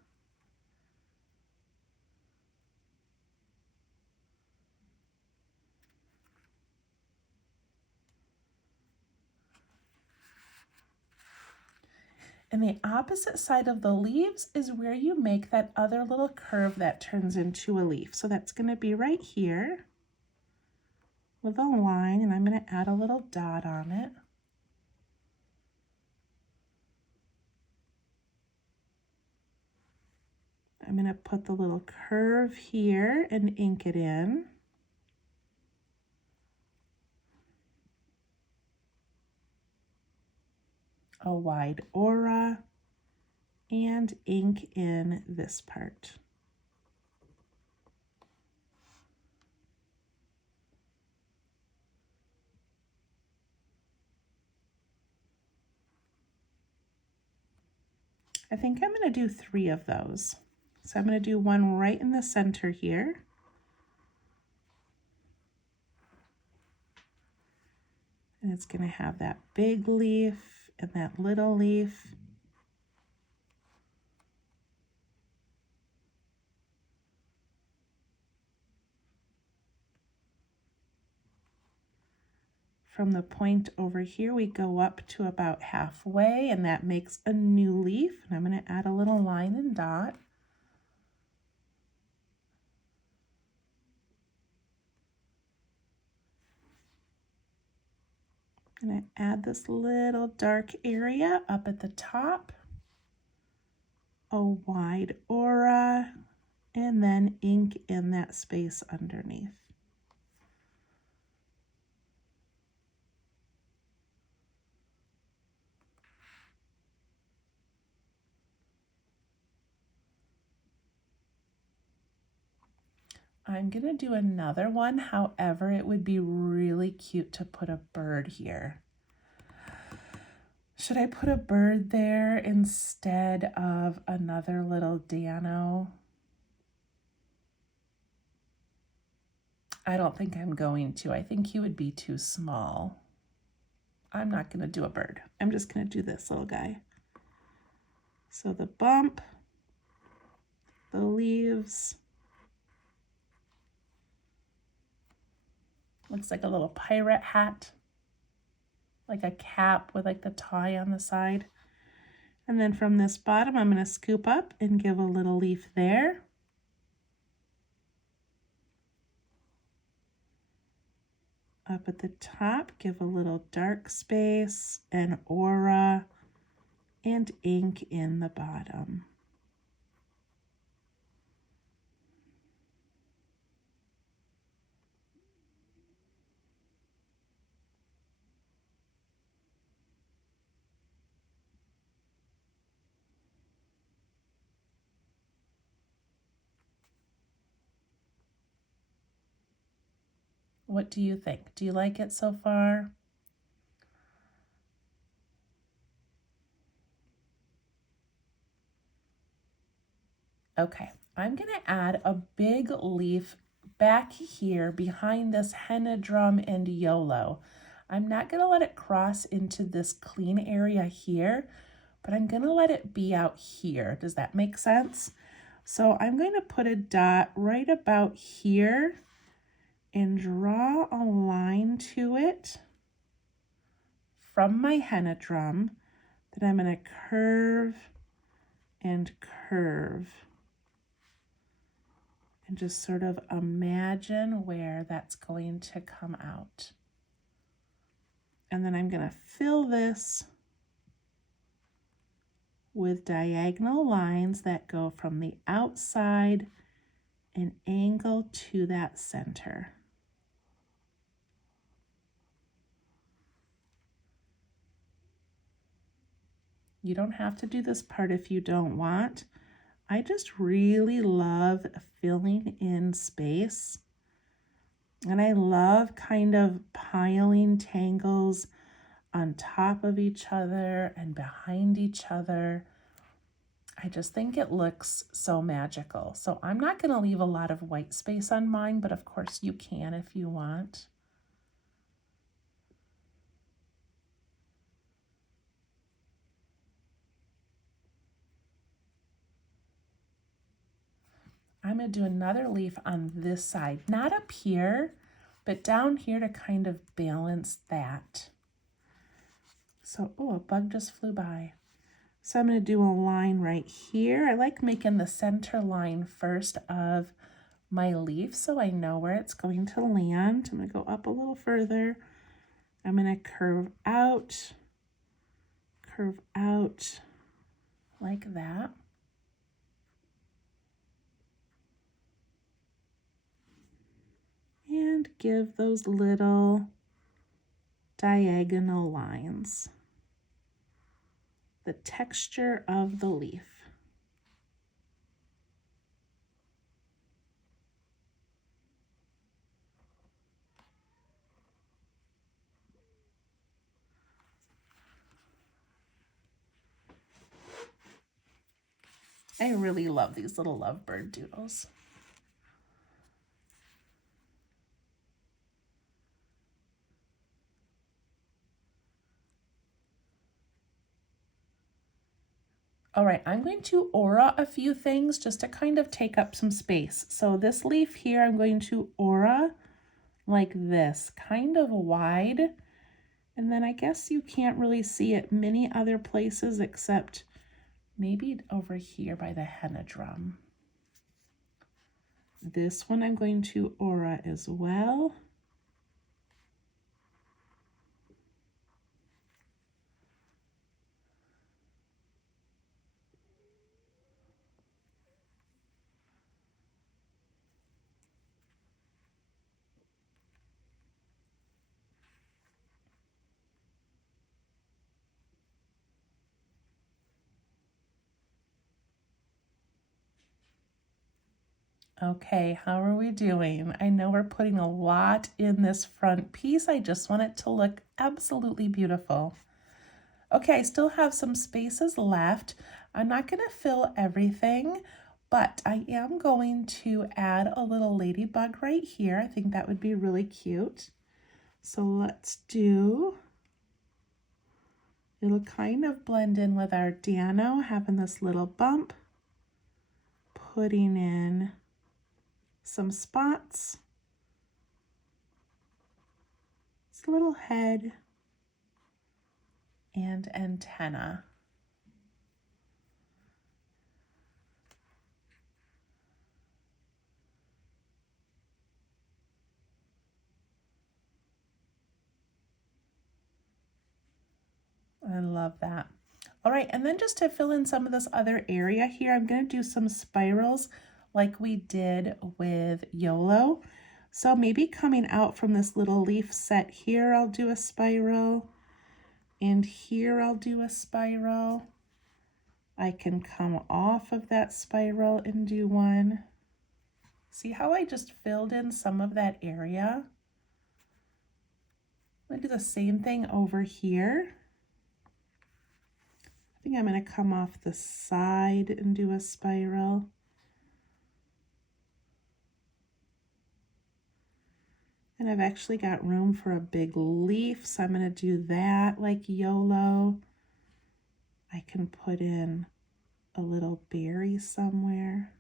And the opposite side of the leaves is where you make that other little curve that turns into a leaf. So that's going to be right here with a line, and I'm going to add a little dot on it. I'm going to put the little curve here and ink it in. A wide aura and ink in this part. I think I'm going to do 3 of those. So I'm going to do one right in the center here. And it's going to have that big leaf and that little leaf. From the point over here, we go up to about halfway, and that makes a new leaf. And I'm going to add a little line and dot. I'm going to add this little dark area up at the top, a wide aura, and then ink in that space underneath. I'm going to do another one, however, it would be really cute to put a bird here. Should I put a bird there instead of another little Dano? I don't think I'm going to. I think he would be too small. I'm not going to do a bird. I'm just going to do this little guy. So the bump, the leaves, looks like a little pirate hat, like a cap with like the tie on the side. And then from this bottom, I'm going to scoop up and give a little leaf there. Up at the top, give a little dark space and aura and ink in the bottom. What do you think? Do you like it so far? Okay, I'm going to add a big leaf back here behind this henna drum and YOLO. I'm not going to let it cross into this clean area here, but I'm going to let it be out here. Does that make sense? So I'm going to put a dot right about here and draw a line to it from my henna drum. Then I'm going to curve and curve and just sort of imagine where that's going to come out. And then I'm going to fill this with diagonal lines that go from the outside and angle to that center. You don't have to do this part if you don't want. I just really love filling in space. And I love kind of piling tangles on top of each other and behind each other. I just think it looks so magical. So I'm not going to leave a lot of white space on mine, but of course you can if you want. I'm going to do another leaf on this side, not up here, but down here to kind of balance that. So, oh, a bug just flew by. So I'm going to do a line right here. I like making the center line first of my leaf so I know where it's going to land. I'm going to go up a little further. I'm going to curve out like that. And give those little diagonal lines the texture of the leaf. I really love these little lovebird doodles. All right, I'm going to aura a few things just to kind of take up some space. So this leaf here, I'm going to aura like this, kind of wide. And then I guess you can't really see it many other places except maybe over here by the henna drum. This one I'm going to aura as well. Okay, how are we doing? I know we're putting a lot in this front piece. I just want it to look absolutely beautiful. Okay, I still have some spaces left. I'm not going to fill everything, but I am going to add a little ladybug right here. I think that would be really cute. So let's do, it'll kind of blend in with our Dano, having this little bump, putting in some spots, this little head, and antenna. I love that. All right, and then just to fill in some of this other area here, I'm going to do some spirals like we did with YOLO. So maybe coming out from this little leaf set here, I'll do a spiral. And here I'll do a spiral. I can come off of that spiral and do one. See how I just filled in some of that area? I'm going to do the same thing over here. I think I'm going to come off the side and do a spiral. And I've actually got room for a big leaf, so I'm going to do that like YOLO. I can put in a little berry somewhere.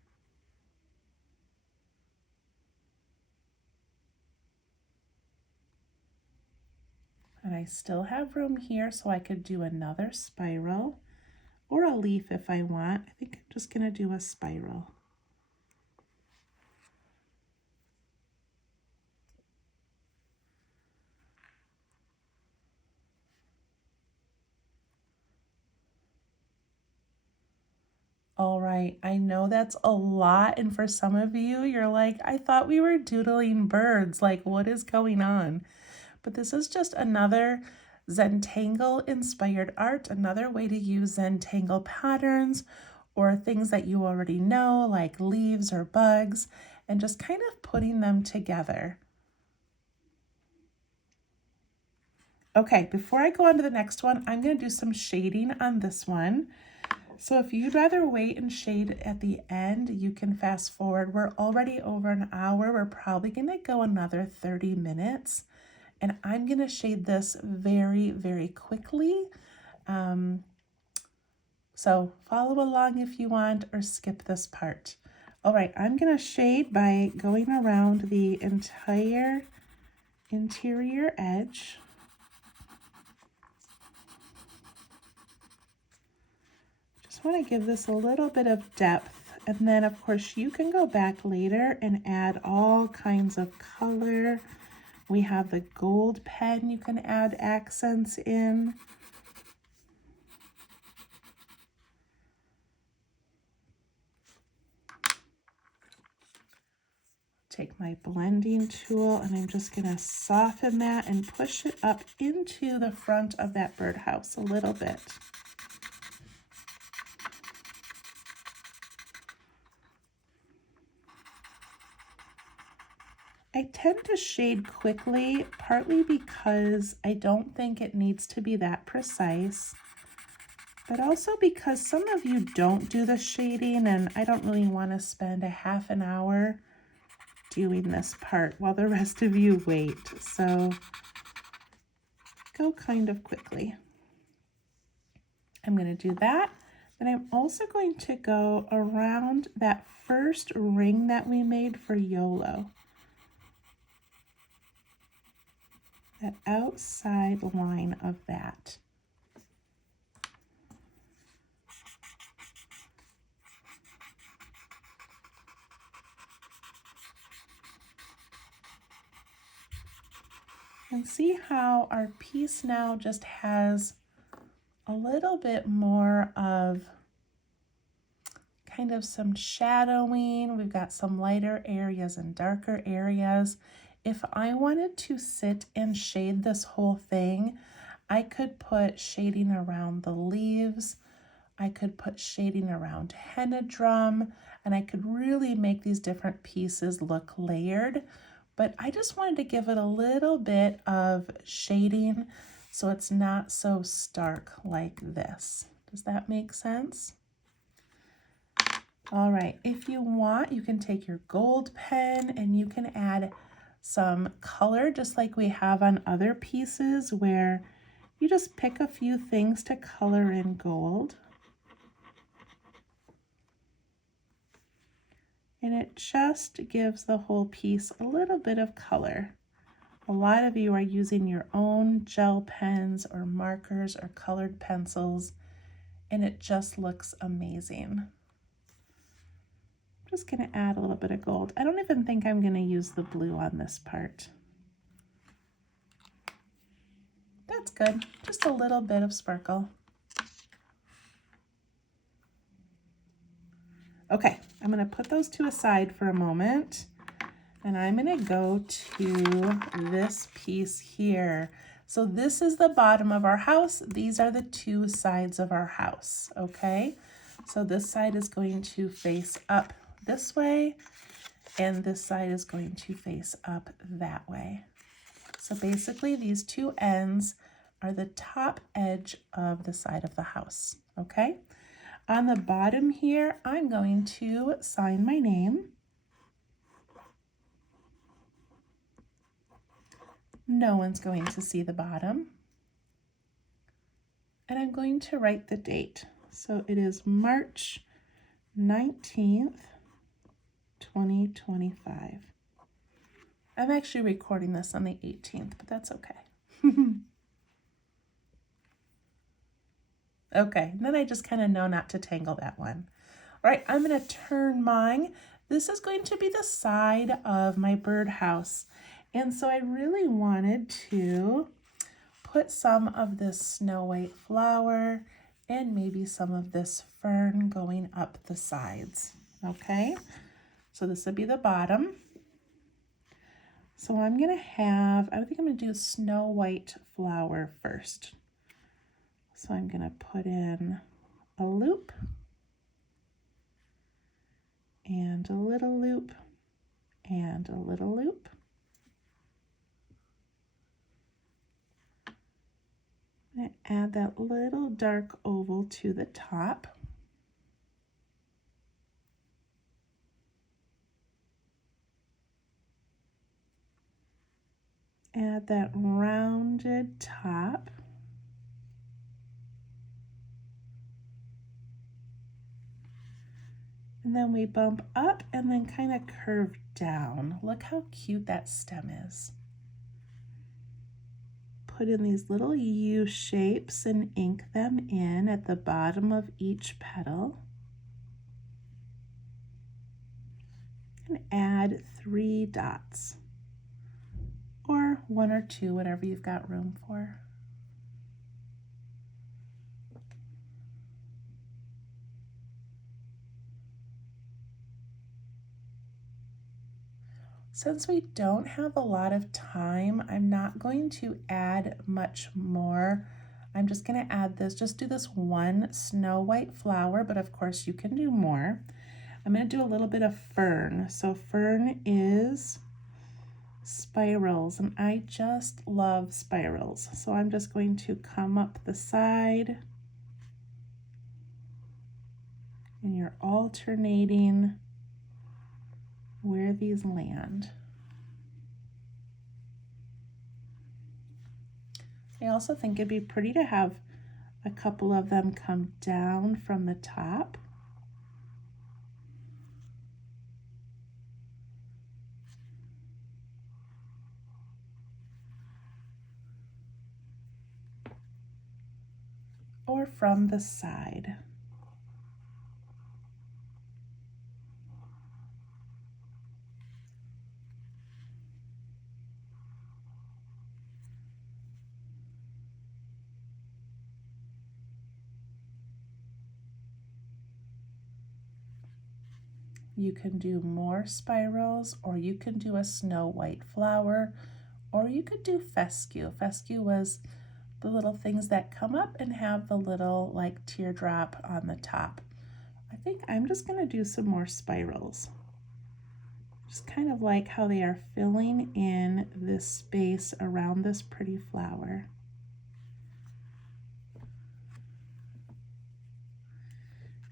And I still have room here, so I could do another spiral or a leaf if I want. I think I'm just going to do a spiral. All right, I know that's a lot, and for some of you, you're like, I thought we were doodling birds, like what is going on? But this is just another Zentangle inspired art, another way to use Zentangle patterns or things that you already know, like leaves or bugs, and just kind of putting them together. Okay, before I go on to the next one, I'm going to do some shading on this one. So if you'd rather wait and shade at the end, you can fast forward. We're already over an hour. We're probably gonna go another 30 minutes. And I'm gonna shade this very, very quickly. So follow along if you want, or skip this part. All right, I'm gonna shade by going around the entire interior edge. Just want to give this a little bit of depth, and then of course you can go back later and add all kinds of color. We have the gold pen you can add accents in. Take my blending tool and I'm just going to soften that and push it up into the front of that birdhouse a little bit. I tend to shade quickly, partly because I don't think it needs to be that precise, but also because some of you don't do the shading and I don't really want to spend a half an hour doing this part while the rest of you wait. So go kind of quickly. I'm going to do that. Then I'm also going to go around that first ring that we made for YOLO. That outside line of that. And see how our piece now just has a little bit more of kind of some shadowing. We've got some lighter areas and darker areas. If I wanted to sit and shade this whole thing, I could put shading around the leaves. I could put shading around henna drum, and I could really make these different pieces look layered. But I just wanted to give it a little bit of shading so it's not so stark like this. Does that make sense? All right, if you want, you can take your gold pen and you can add some color just like we have on other pieces where you just pick a few things to color in gold. And it just gives the whole piece a little bit of color. A lot of you are using your own gel pens or markers or colored pencils, and it just looks amazing. I'm just gonna add a little bit of gold. I don't even think I'm gonna use the blue on this part. That's good, just a little bit of sparkle. Okay, I'm gonna put those two aside for a moment, and I'm gonna go to this piece here. So this is the bottom of our house. These are the two sides of our house, okay? So this side is going to face up this way, and this side is going to face up that way. So basically these two ends are the top edge of the side of the house, okay? On the bottom here, I'm going to sign my name. No one's going to see the bottom. And I'm going to write the date. So it is March 19th, 2025. I'm actually recording this on the 18th, but that's okay. Okay, and then I just kind of know not to tangle that one. All right, I'm going to turn mine. This is going to be the side of my birdhouse. And so I really wanted to put some of this snow white flower and maybe some of this fern going up the sides. Okay, so this would be the bottom. So I'm going to have, I think I'm going to do snow white flower first. So I'm going to put in a loop and a little loop and a little loop. I'm going to add that little dark oval to the top. at that rounded top. And then we bump up and then kind of curve down. Look how cute that stem is. Put in these little U shapes and ink them in at the bottom of each petal. And add 3 dots, or 1 or 2, whatever you've got room for. Since we don't have a lot of time, I'm not going to add much more. I'm just going to add this, just do this one snow white flower, but of course you can do more. I'm going to do a little bit of fern. So fern is spirals, and I just love spirals. So I'm just going to come up the side, and you're alternating where these land. I also think it'd be pretty to have a couple of them come down from the top. Or from the side. You can do more spirals, or you can do a snow white flower, or you could do fescue. Fescue was the little things that come up and have the little like teardrop on the top. I think I'm just going to do some more spirals. Just kind of like how they are filling in this space around this pretty flower.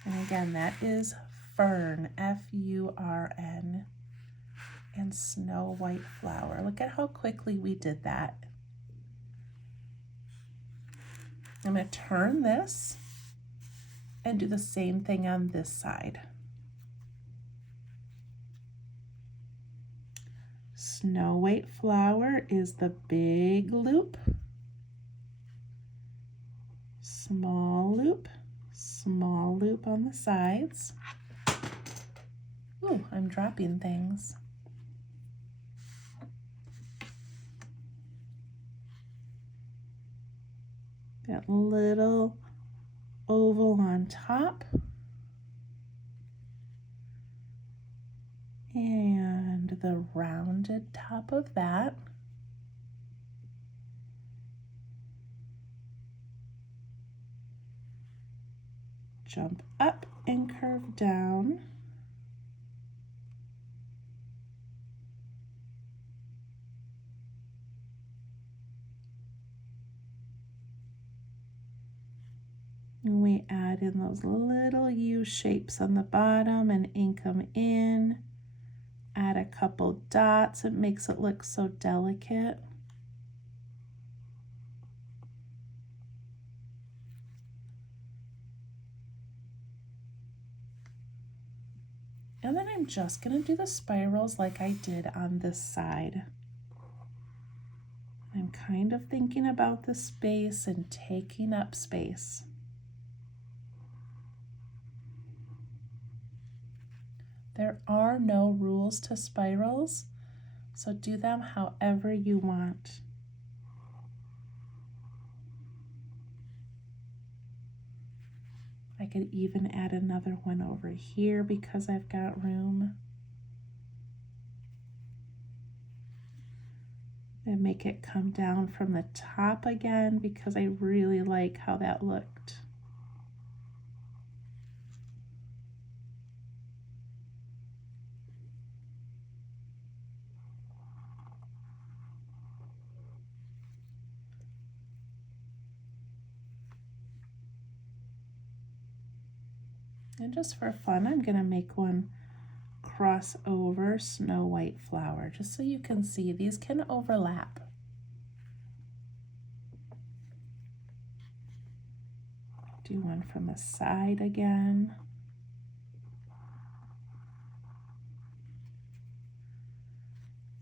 And again, that is fern, F-U-R-N, and snow white flower. Look at how quickly we did that. I'm going to turn this and do the same thing on this side. Snow white flower is the big loop, small loop on the sides. Ooh, I'm dropping things. That little oval on top. And the rounded top of that. Jump up and curve down. And we add in those little U shapes on the bottom and ink them in. Add a couple dots. It makes it look so delicate. And then I'm just going to do the spirals like I did on this side. I'm kind of thinking about the space and taking up space. There are no rules to spirals, so do them however you want. I could even add another one over here because I've got room. And make it come down from the top again because I really like how that looked. And just for fun, I'm going to make one crossover snow white flower, just so you can see these can overlap. Do one from the side again.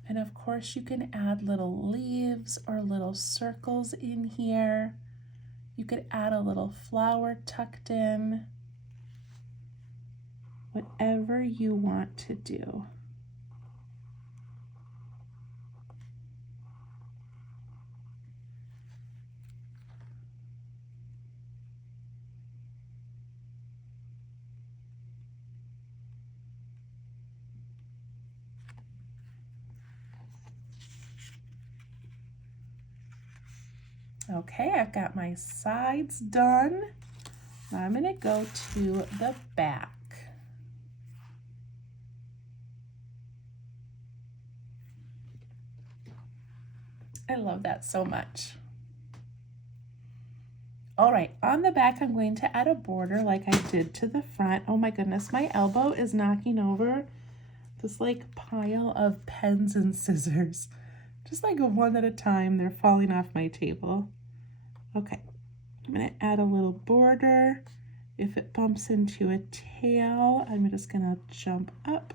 And of course you can add little leaves or little circles in here. You could add a little flower tucked in. Whatever you want to do. Okay, I've got my sides done. Now I'm going to go to the back. I love that so much. All right, on the back, I'm going to add a border like I did to the front. Oh my goodness, my elbow is knocking over this like pile of pens and scissors. Just like one at a time, they're falling off my table. Okay, I'm gonna add a little border. If it bumps into a tail, I'm just gonna jump up.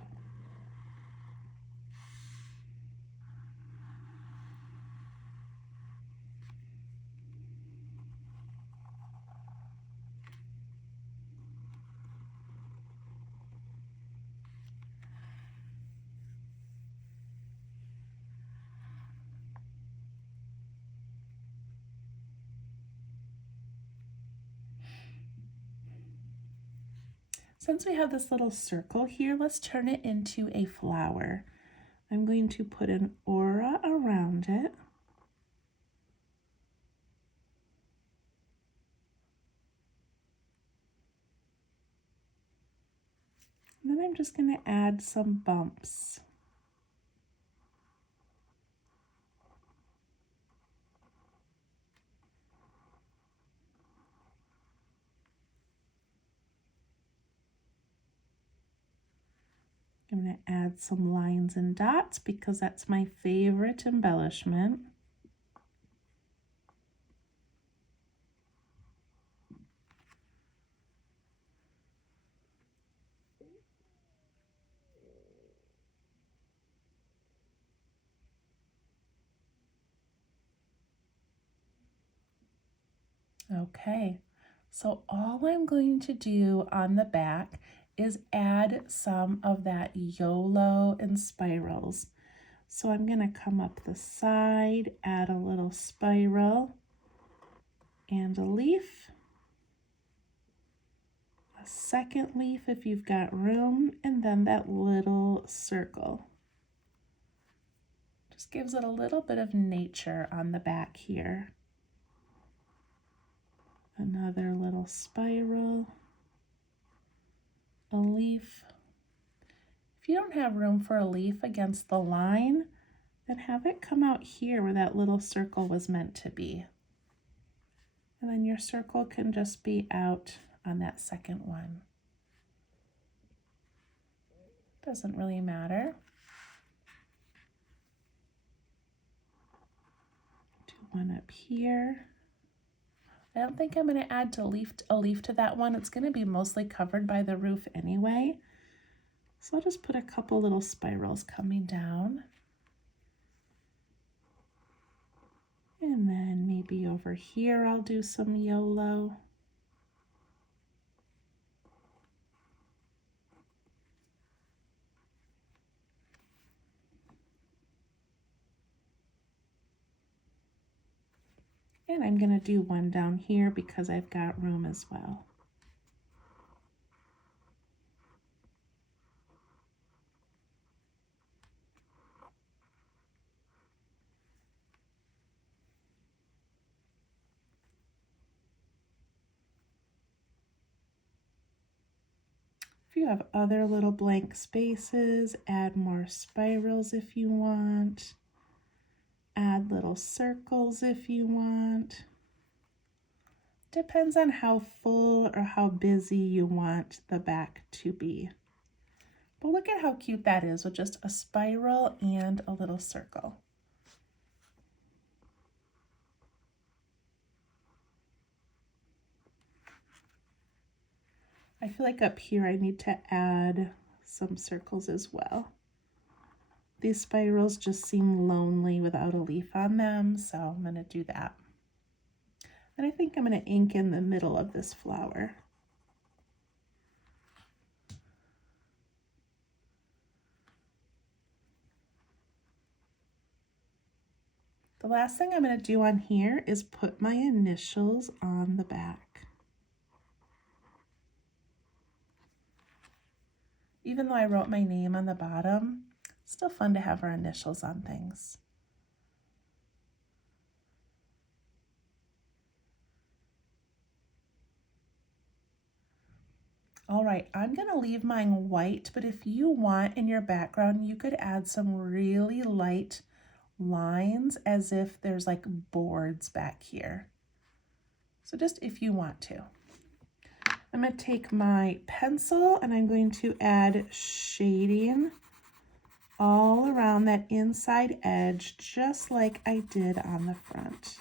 Since we have this little circle here, let's turn it into a flower. I'm going to put an aura around it. And then I'm just going to add some bumps. I'm going to add some lines and dots because that's my favorite embellishment. Okay, so all I'm going to do on the back is add some of that YOLO and spirals. So I'm going to come up the side, add a little spiral and a leaf, a second leaf if you've got room, and then that little circle. Just gives it a little bit of nature on the back here. Another little spiral, a leaf. If you don't have room for a leaf against the line, then have it come out here where that little circle was meant to be. And then your circle can just be out on that second one. Doesn't really matter. Do one up here. I don't think I'm going to add a leaf to that one. It's going to be mostly covered by the roof anyway. So I'll just put a couple little spirals coming down. And then maybe over here I'll do some YOLO. And I'm going to do one down here because I've got room as well. If you have other little blank spaces, add more spirals if you want. Add little circles if you want. Depends on how full or how busy you want the back to be. But look at how cute that is with just a spiral and a little circle. I feel like up here I need to add some circles as well. These spirals just seem lonely without a leaf on them, so I'm going to do that. And I think I'm going to ink in the middle of this flower. The last thing I'm going to do on here is put my initials on the back. Even though I wrote my name on the bottom, it's still fun to have our initials on things. All right, I'm going to leave mine white, but if you want in your background, you could add some really light lines as if there's like boards back here. So just if you want to. I'm going to take my pencil and I'm going to add shading all around that inside edge, just like I did on the front.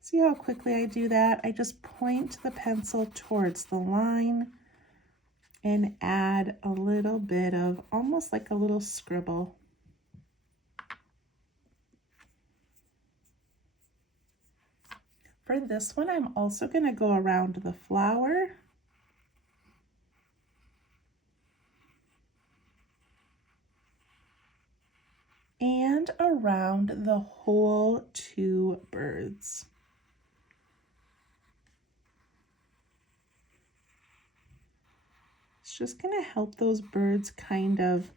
See how quickly I do that? I just point the pencil towards the line and add a little bit of almost like a little scribble. For this one, I'm also going to go around the flower and around the whole two birds. It's just going to help those birds kind of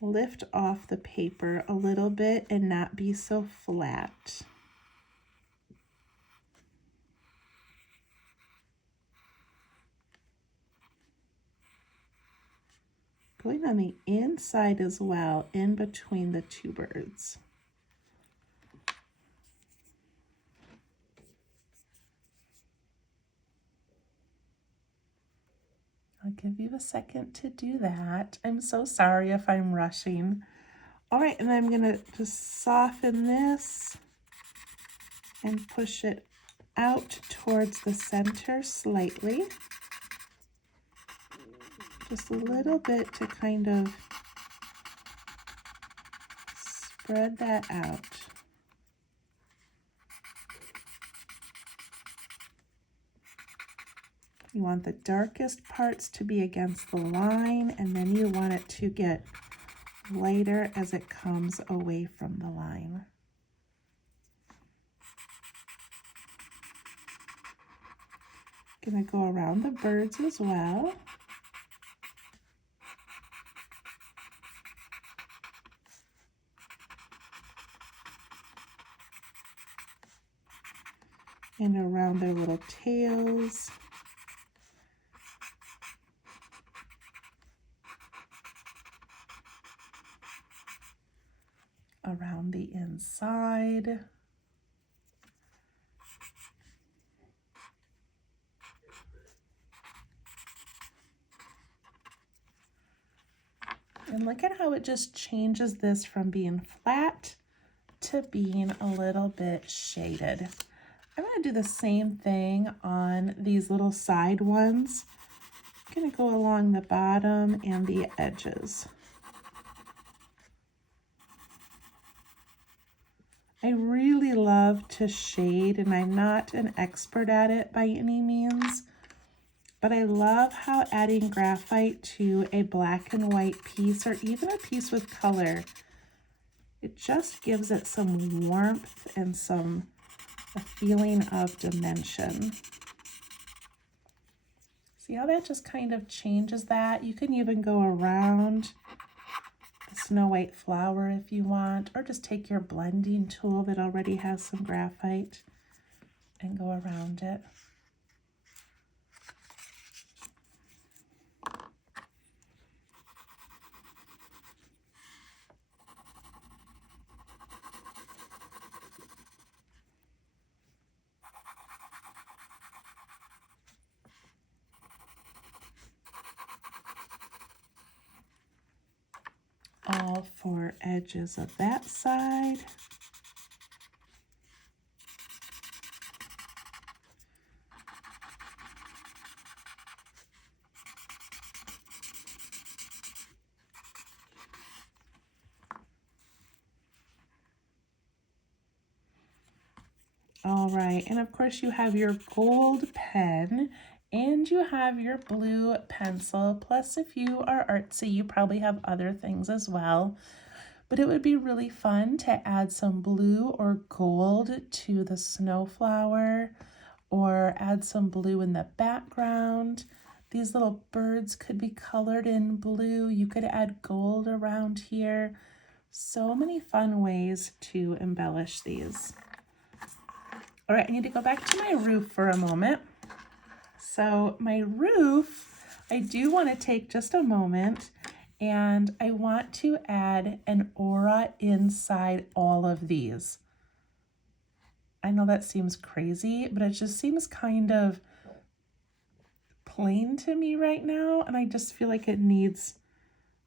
lift off the paper a little bit and not be so flat. Going on the inside as well, in between the two birds. I'll give you a second to do that. I'm so sorry if I'm rushing. All right, and I'm gonna just soften this and push it out towards the center slightly. Just a little bit to kind of spread that out. You want the darkest parts to be against the line, and then you want it to get lighter as it comes away from the line. Gonna go around the birds as well. And around their little tails. Around the inside. And look at how it just changes this from being flat to being a little bit shaded. I'm going to do the same thing on these little side ones. I'm going to go along the bottom and the edges. I really love to shade, and I'm not an expert at it by any means, but I love how adding graphite to a black and white piece, or even a piece with color, it just gives it some warmth and a feeling of dimension. See how that just kind of changes that? You can even go around the snow white flower if you want, or just take your blending tool that already has some graphite and go around it. all four edges of that side. All right, and of course you have your gold pen and you have your blue pencil. Plus, if you are artsy, you probably have other things as well. But it would be really fun to add some blue or gold to the snowflower, or add some blue in the background. These little birds could be colored in blue. You could add gold around here. So many fun ways to embellish these. All right, I need to go back to my roof for a moment. So my roof, I do want to take just a moment and I want to add an aura inside all of these. I know that seems crazy, but it just seems kind of plain to me right now, and I just feel like it needs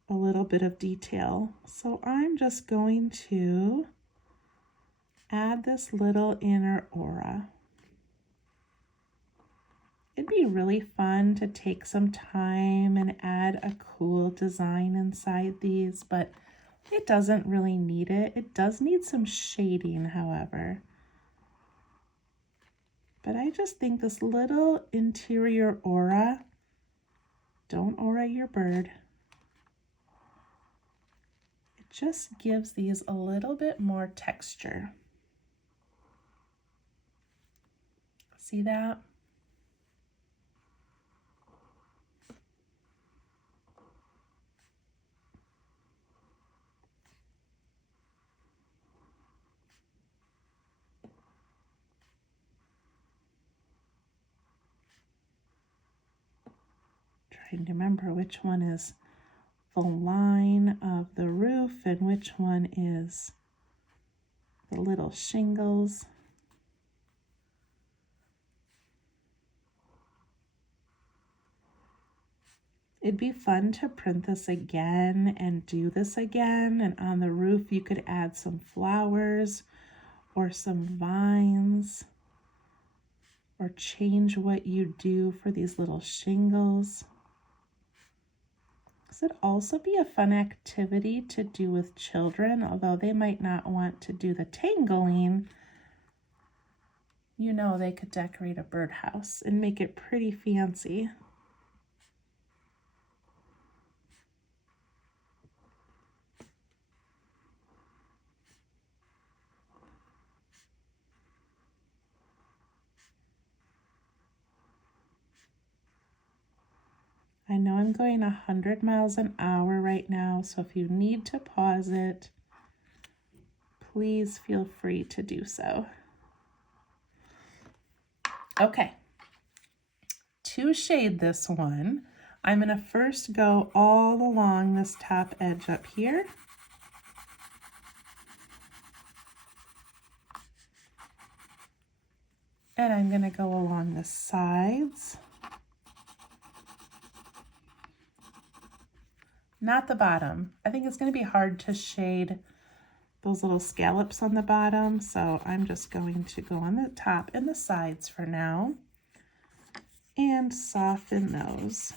a little bit of detail. So I'm just going to add this little inner aura. It'd be really fun to take some time and add a cool design inside these, but it doesn't really need it. It does need some shading, however. But I just think this little interior aura, don't aura your bird, it just gives these a little bit more texture. See that? Trying to remember which one is the line of the roof and which one is the little shingles. It'd be fun to print this again and do this again, and on the roof you could add some flowers or some vines, or change what you do for these little shingles. This would also be a fun activity to do with children, although they might not want to do the tangling. You know, they could decorate a birdhouse and make it pretty fancy. I know I'm going 100 miles an hour right now, so if you need to pause it, please feel free to do so. Okay, to shade this one, I'm going to first go all along this top edge up here. And I'm going to go along the sides. Not the bottom. I think it's going to be hard to shade those little scallops on the bottom, so I'm just going to go on the top and the sides for now and soften those.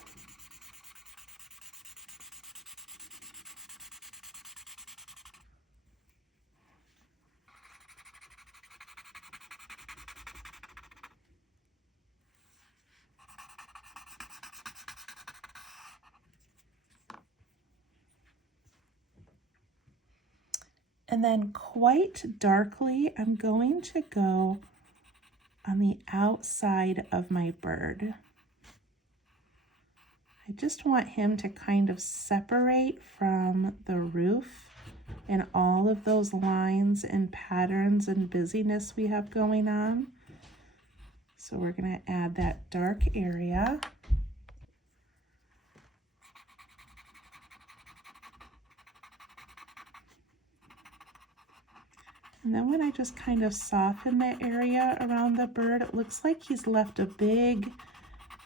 And then quite darkly, I'm going to go on the outside of my bird. I just want him to kind of separate from the roof and all of those lines and patterns and busyness we have going on. So we're going to add that dark area. And then when I just kind of soften that area around the bird, it looks like he's left a big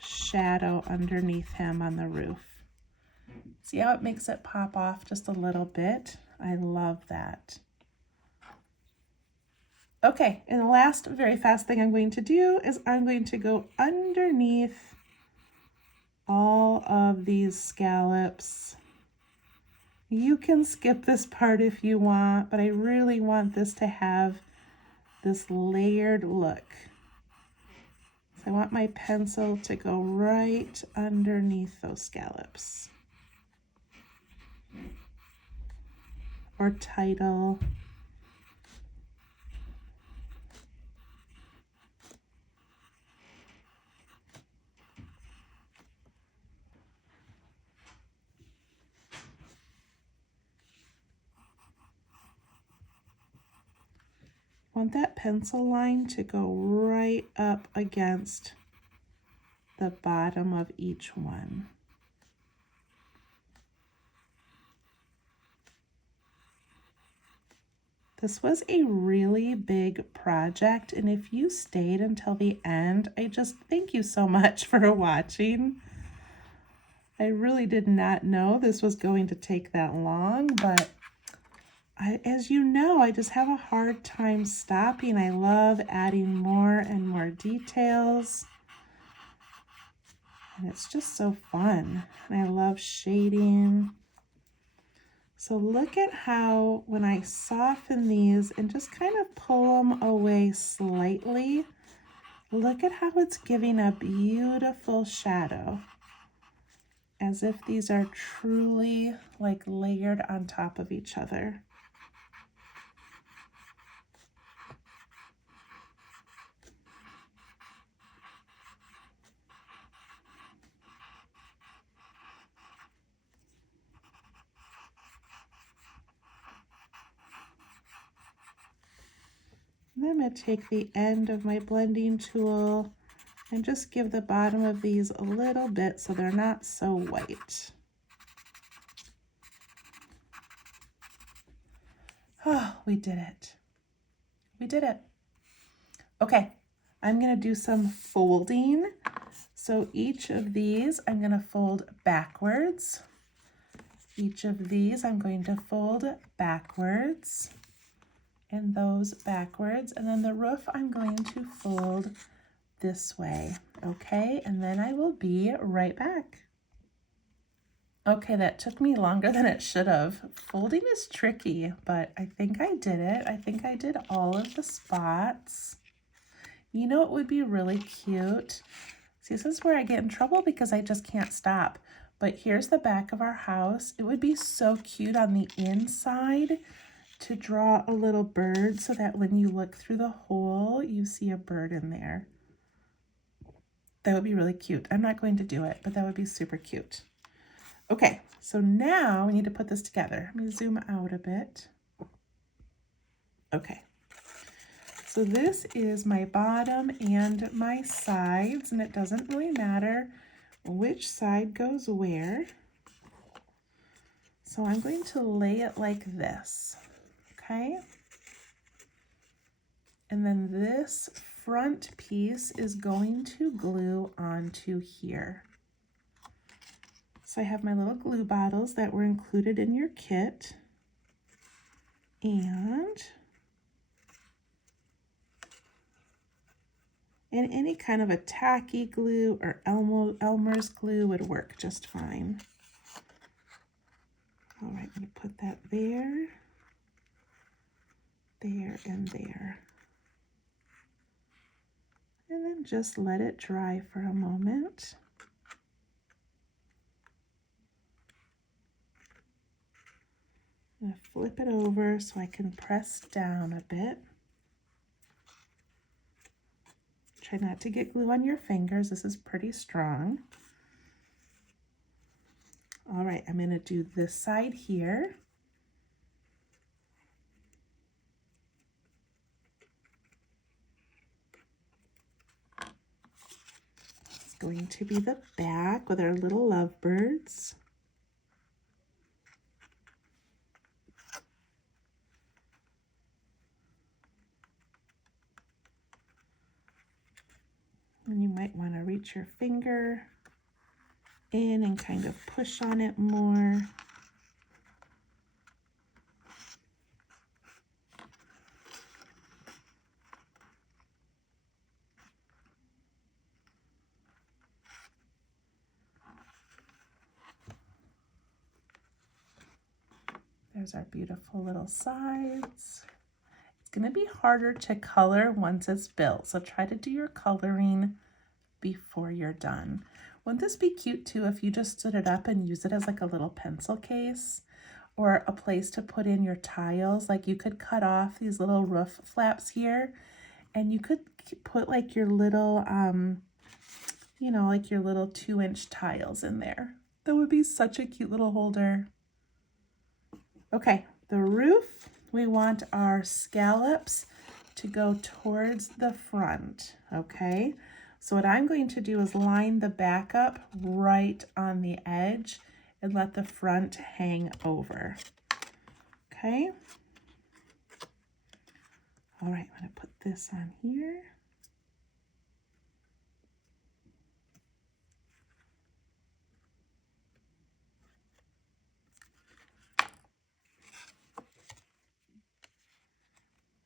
shadow underneath him on the roof. See how it makes it pop off just a little bit? I love that. Okay, and the last very fast thing I'm going to do is I'm going to go underneath all of these scallops. You can skip this part if you want, but I really want this to have this layered look. So I want my pencil to go right underneath those scallops. Or title. Want that pencil line to go right up against the bottom of each one. This was a really big project, and if you stayed until the end, I just thank you so much for watching. I really did not know this was going to take that long, but as you know, I just have a hard time stopping. I love adding more and more details. And it's just so fun. And I love shading. So look at how when I soften these and just kind of pull them away slightly, look at how it's giving a beautiful shadow. As if these are truly like layered on top of each other. And I'm going to take the end of my blending tool and just give the bottom of these a little bit so they're not so white. Oh, we did it. We did it. Okay, I'm going to do some folding. So each of these I'm going to fold backwards. Each of these I'm going to fold backwards. And those backwards, and then the roof I'm going to fold this way, okay? And then I will be right back. Okay, that took me longer than it should have. Folding is tricky, but I think I did it. I think I did all of the spots. You know, it would be really cute. See, this is where I get in trouble because I just can't stop. But here's the back of our house. It would be so cute on the inside to draw a little bird so that when you look through the hole, you see a bird in there. That would be really cute. I'm not going to do it, but that would be super cute. Okay, so now we need to put this together. Let me zoom out a bit. Okay, so this is my bottom and my sides, and it doesn't really matter which side goes where. So I'm going to lay it like this. Okay, and then this front piece is going to glue onto here. So I have my little glue bottles that were included in your kit, and any kind of a tacky glue or Elmer's glue would work just fine. All right, I'm going to put that there, there, and there. And then just let it dry for a moment. I'm going to flip it over so I can press down a bit. Try not to get glue on your fingers. This is pretty strong. All right, I'm going to do this side here. It's going to be the back with our little lovebirds. And you might want to reach your finger in and kind of push on it more. There's our beautiful little sides. It's going to be harder to color once it's built, so try to do your coloring before you're done. Wouldn't this be cute too if you just stood it up and use it as like a little pencil case or a place to put in your tiles? Like you could cut off these little roof flaps here and you could put like your little, you know, like your little 2-inch tiles in there. That would be such a cute little holder. Okay, the roof, we want our scallops to go towards the front, okay? So what I'm going to do is line the back up right on the edge and let the front hang over, okay? All right, I'm gonna put this on here.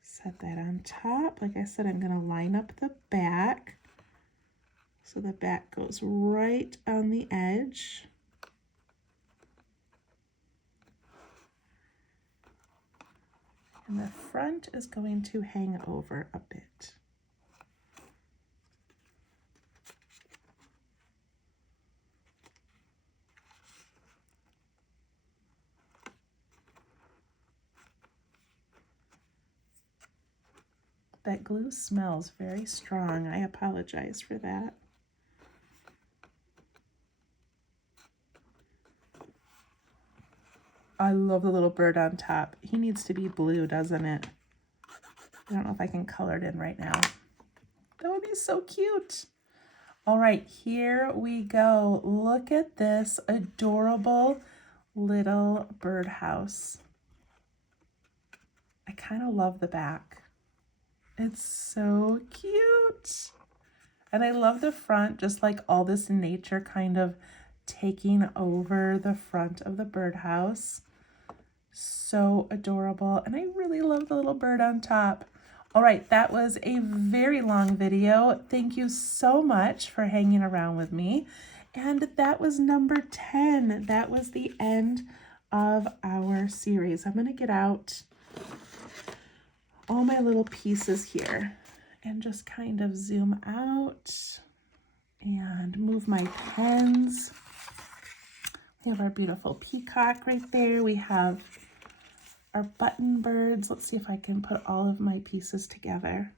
Set that on top. Like I said, I'm gonna line up the back. So the back goes right on the edge. And the front is going to hang over a bit. That glue smells very strong. I apologize for that. I love the little bird on top. He needs to be blue, doesn't it? I don't know if I can color it in right now. That would be so cute. All right, here we go. Look at this adorable little birdhouse. I kind of love the back. It's so cute. And I love the front, just like all this nature kind of taking over the front of the birdhouse. So adorable. And I really love the little bird on top. All right, that was a very long video. Thank you so much for hanging around with me. And that was number 10. That was the end of our series. I'm going to get out all my little pieces here and just kind of zoom out and move my pens. We have our beautiful peacock right there. We have our button birds. Let's see if I can put all of my pieces together.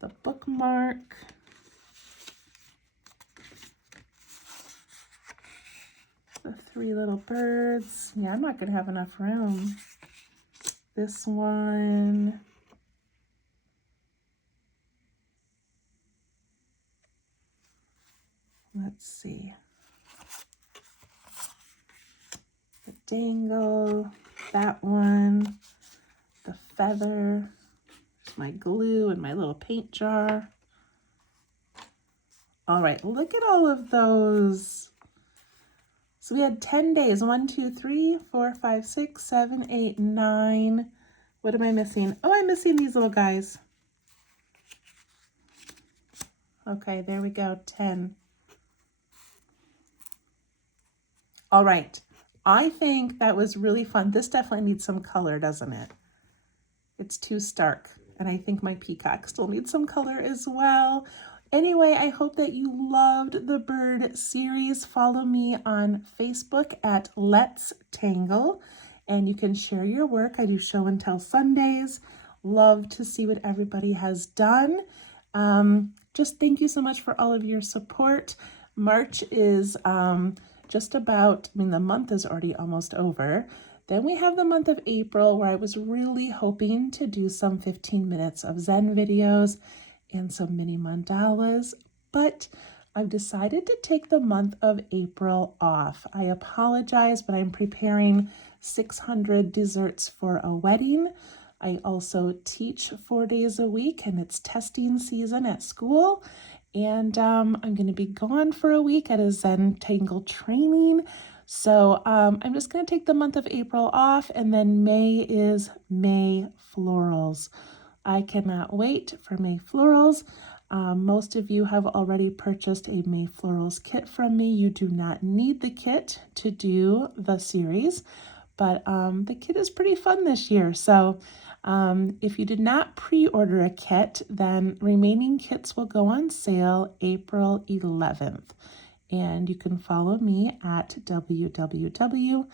The bookmark. The 3 little birds. Yeah, I'm not going to have enough room. This one. Let's see. The dangle, that one, the feather, there's my glue and my little paint jar. All right, look at all of those. So we had 10 days, 1, 2, 3, 4, 5, 6, 7, 8, 9. What am I missing? Oh, I'm missing these little guys. Okay, there we go, 10. All right, I think that was really fun. This definitely needs some color, doesn't it? It's too stark, and I think my peacock still needs some color as well. Anyway, I hope that you loved the bird series. Follow me on Facebook at Let's Tangle, and you can share your work. I do show and tell Sundays. Love to see what everybody has done. Just thank you so much for all of your support. March is just about, I mean, the month is already almost over. Then we have the month of April, where I was really hoping to do some 15 minutes of Zen videos and some mini mandalas, but I've decided to take the month of April off. I apologize, but I'm preparing 600 desserts for a wedding. I also teach 4 days a week, and it's testing season at school. And I'm going to be gone for a week at a Zentangle training. So I'm just going to take the month of April off, and then May is May Florals. I cannot wait for May Florals. Most of you have already purchased a May Florals kit from me. You do not need the kit to do the series, but the kit is pretty fun this year. So if you did not pre-order a kit, then remaining kits will go on sale April 11th. And you can follow me at www.minsofzen,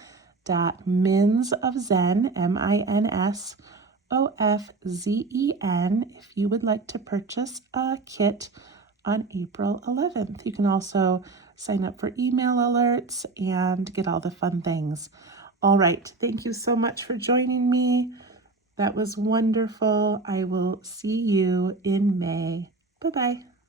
MINSOFZEN, if you would like to purchase a kit on April 11th. You can also sign up for email alerts and get all the fun things. All right, thank you so much for joining me. That was wonderful. I will see you in May. Bye-bye.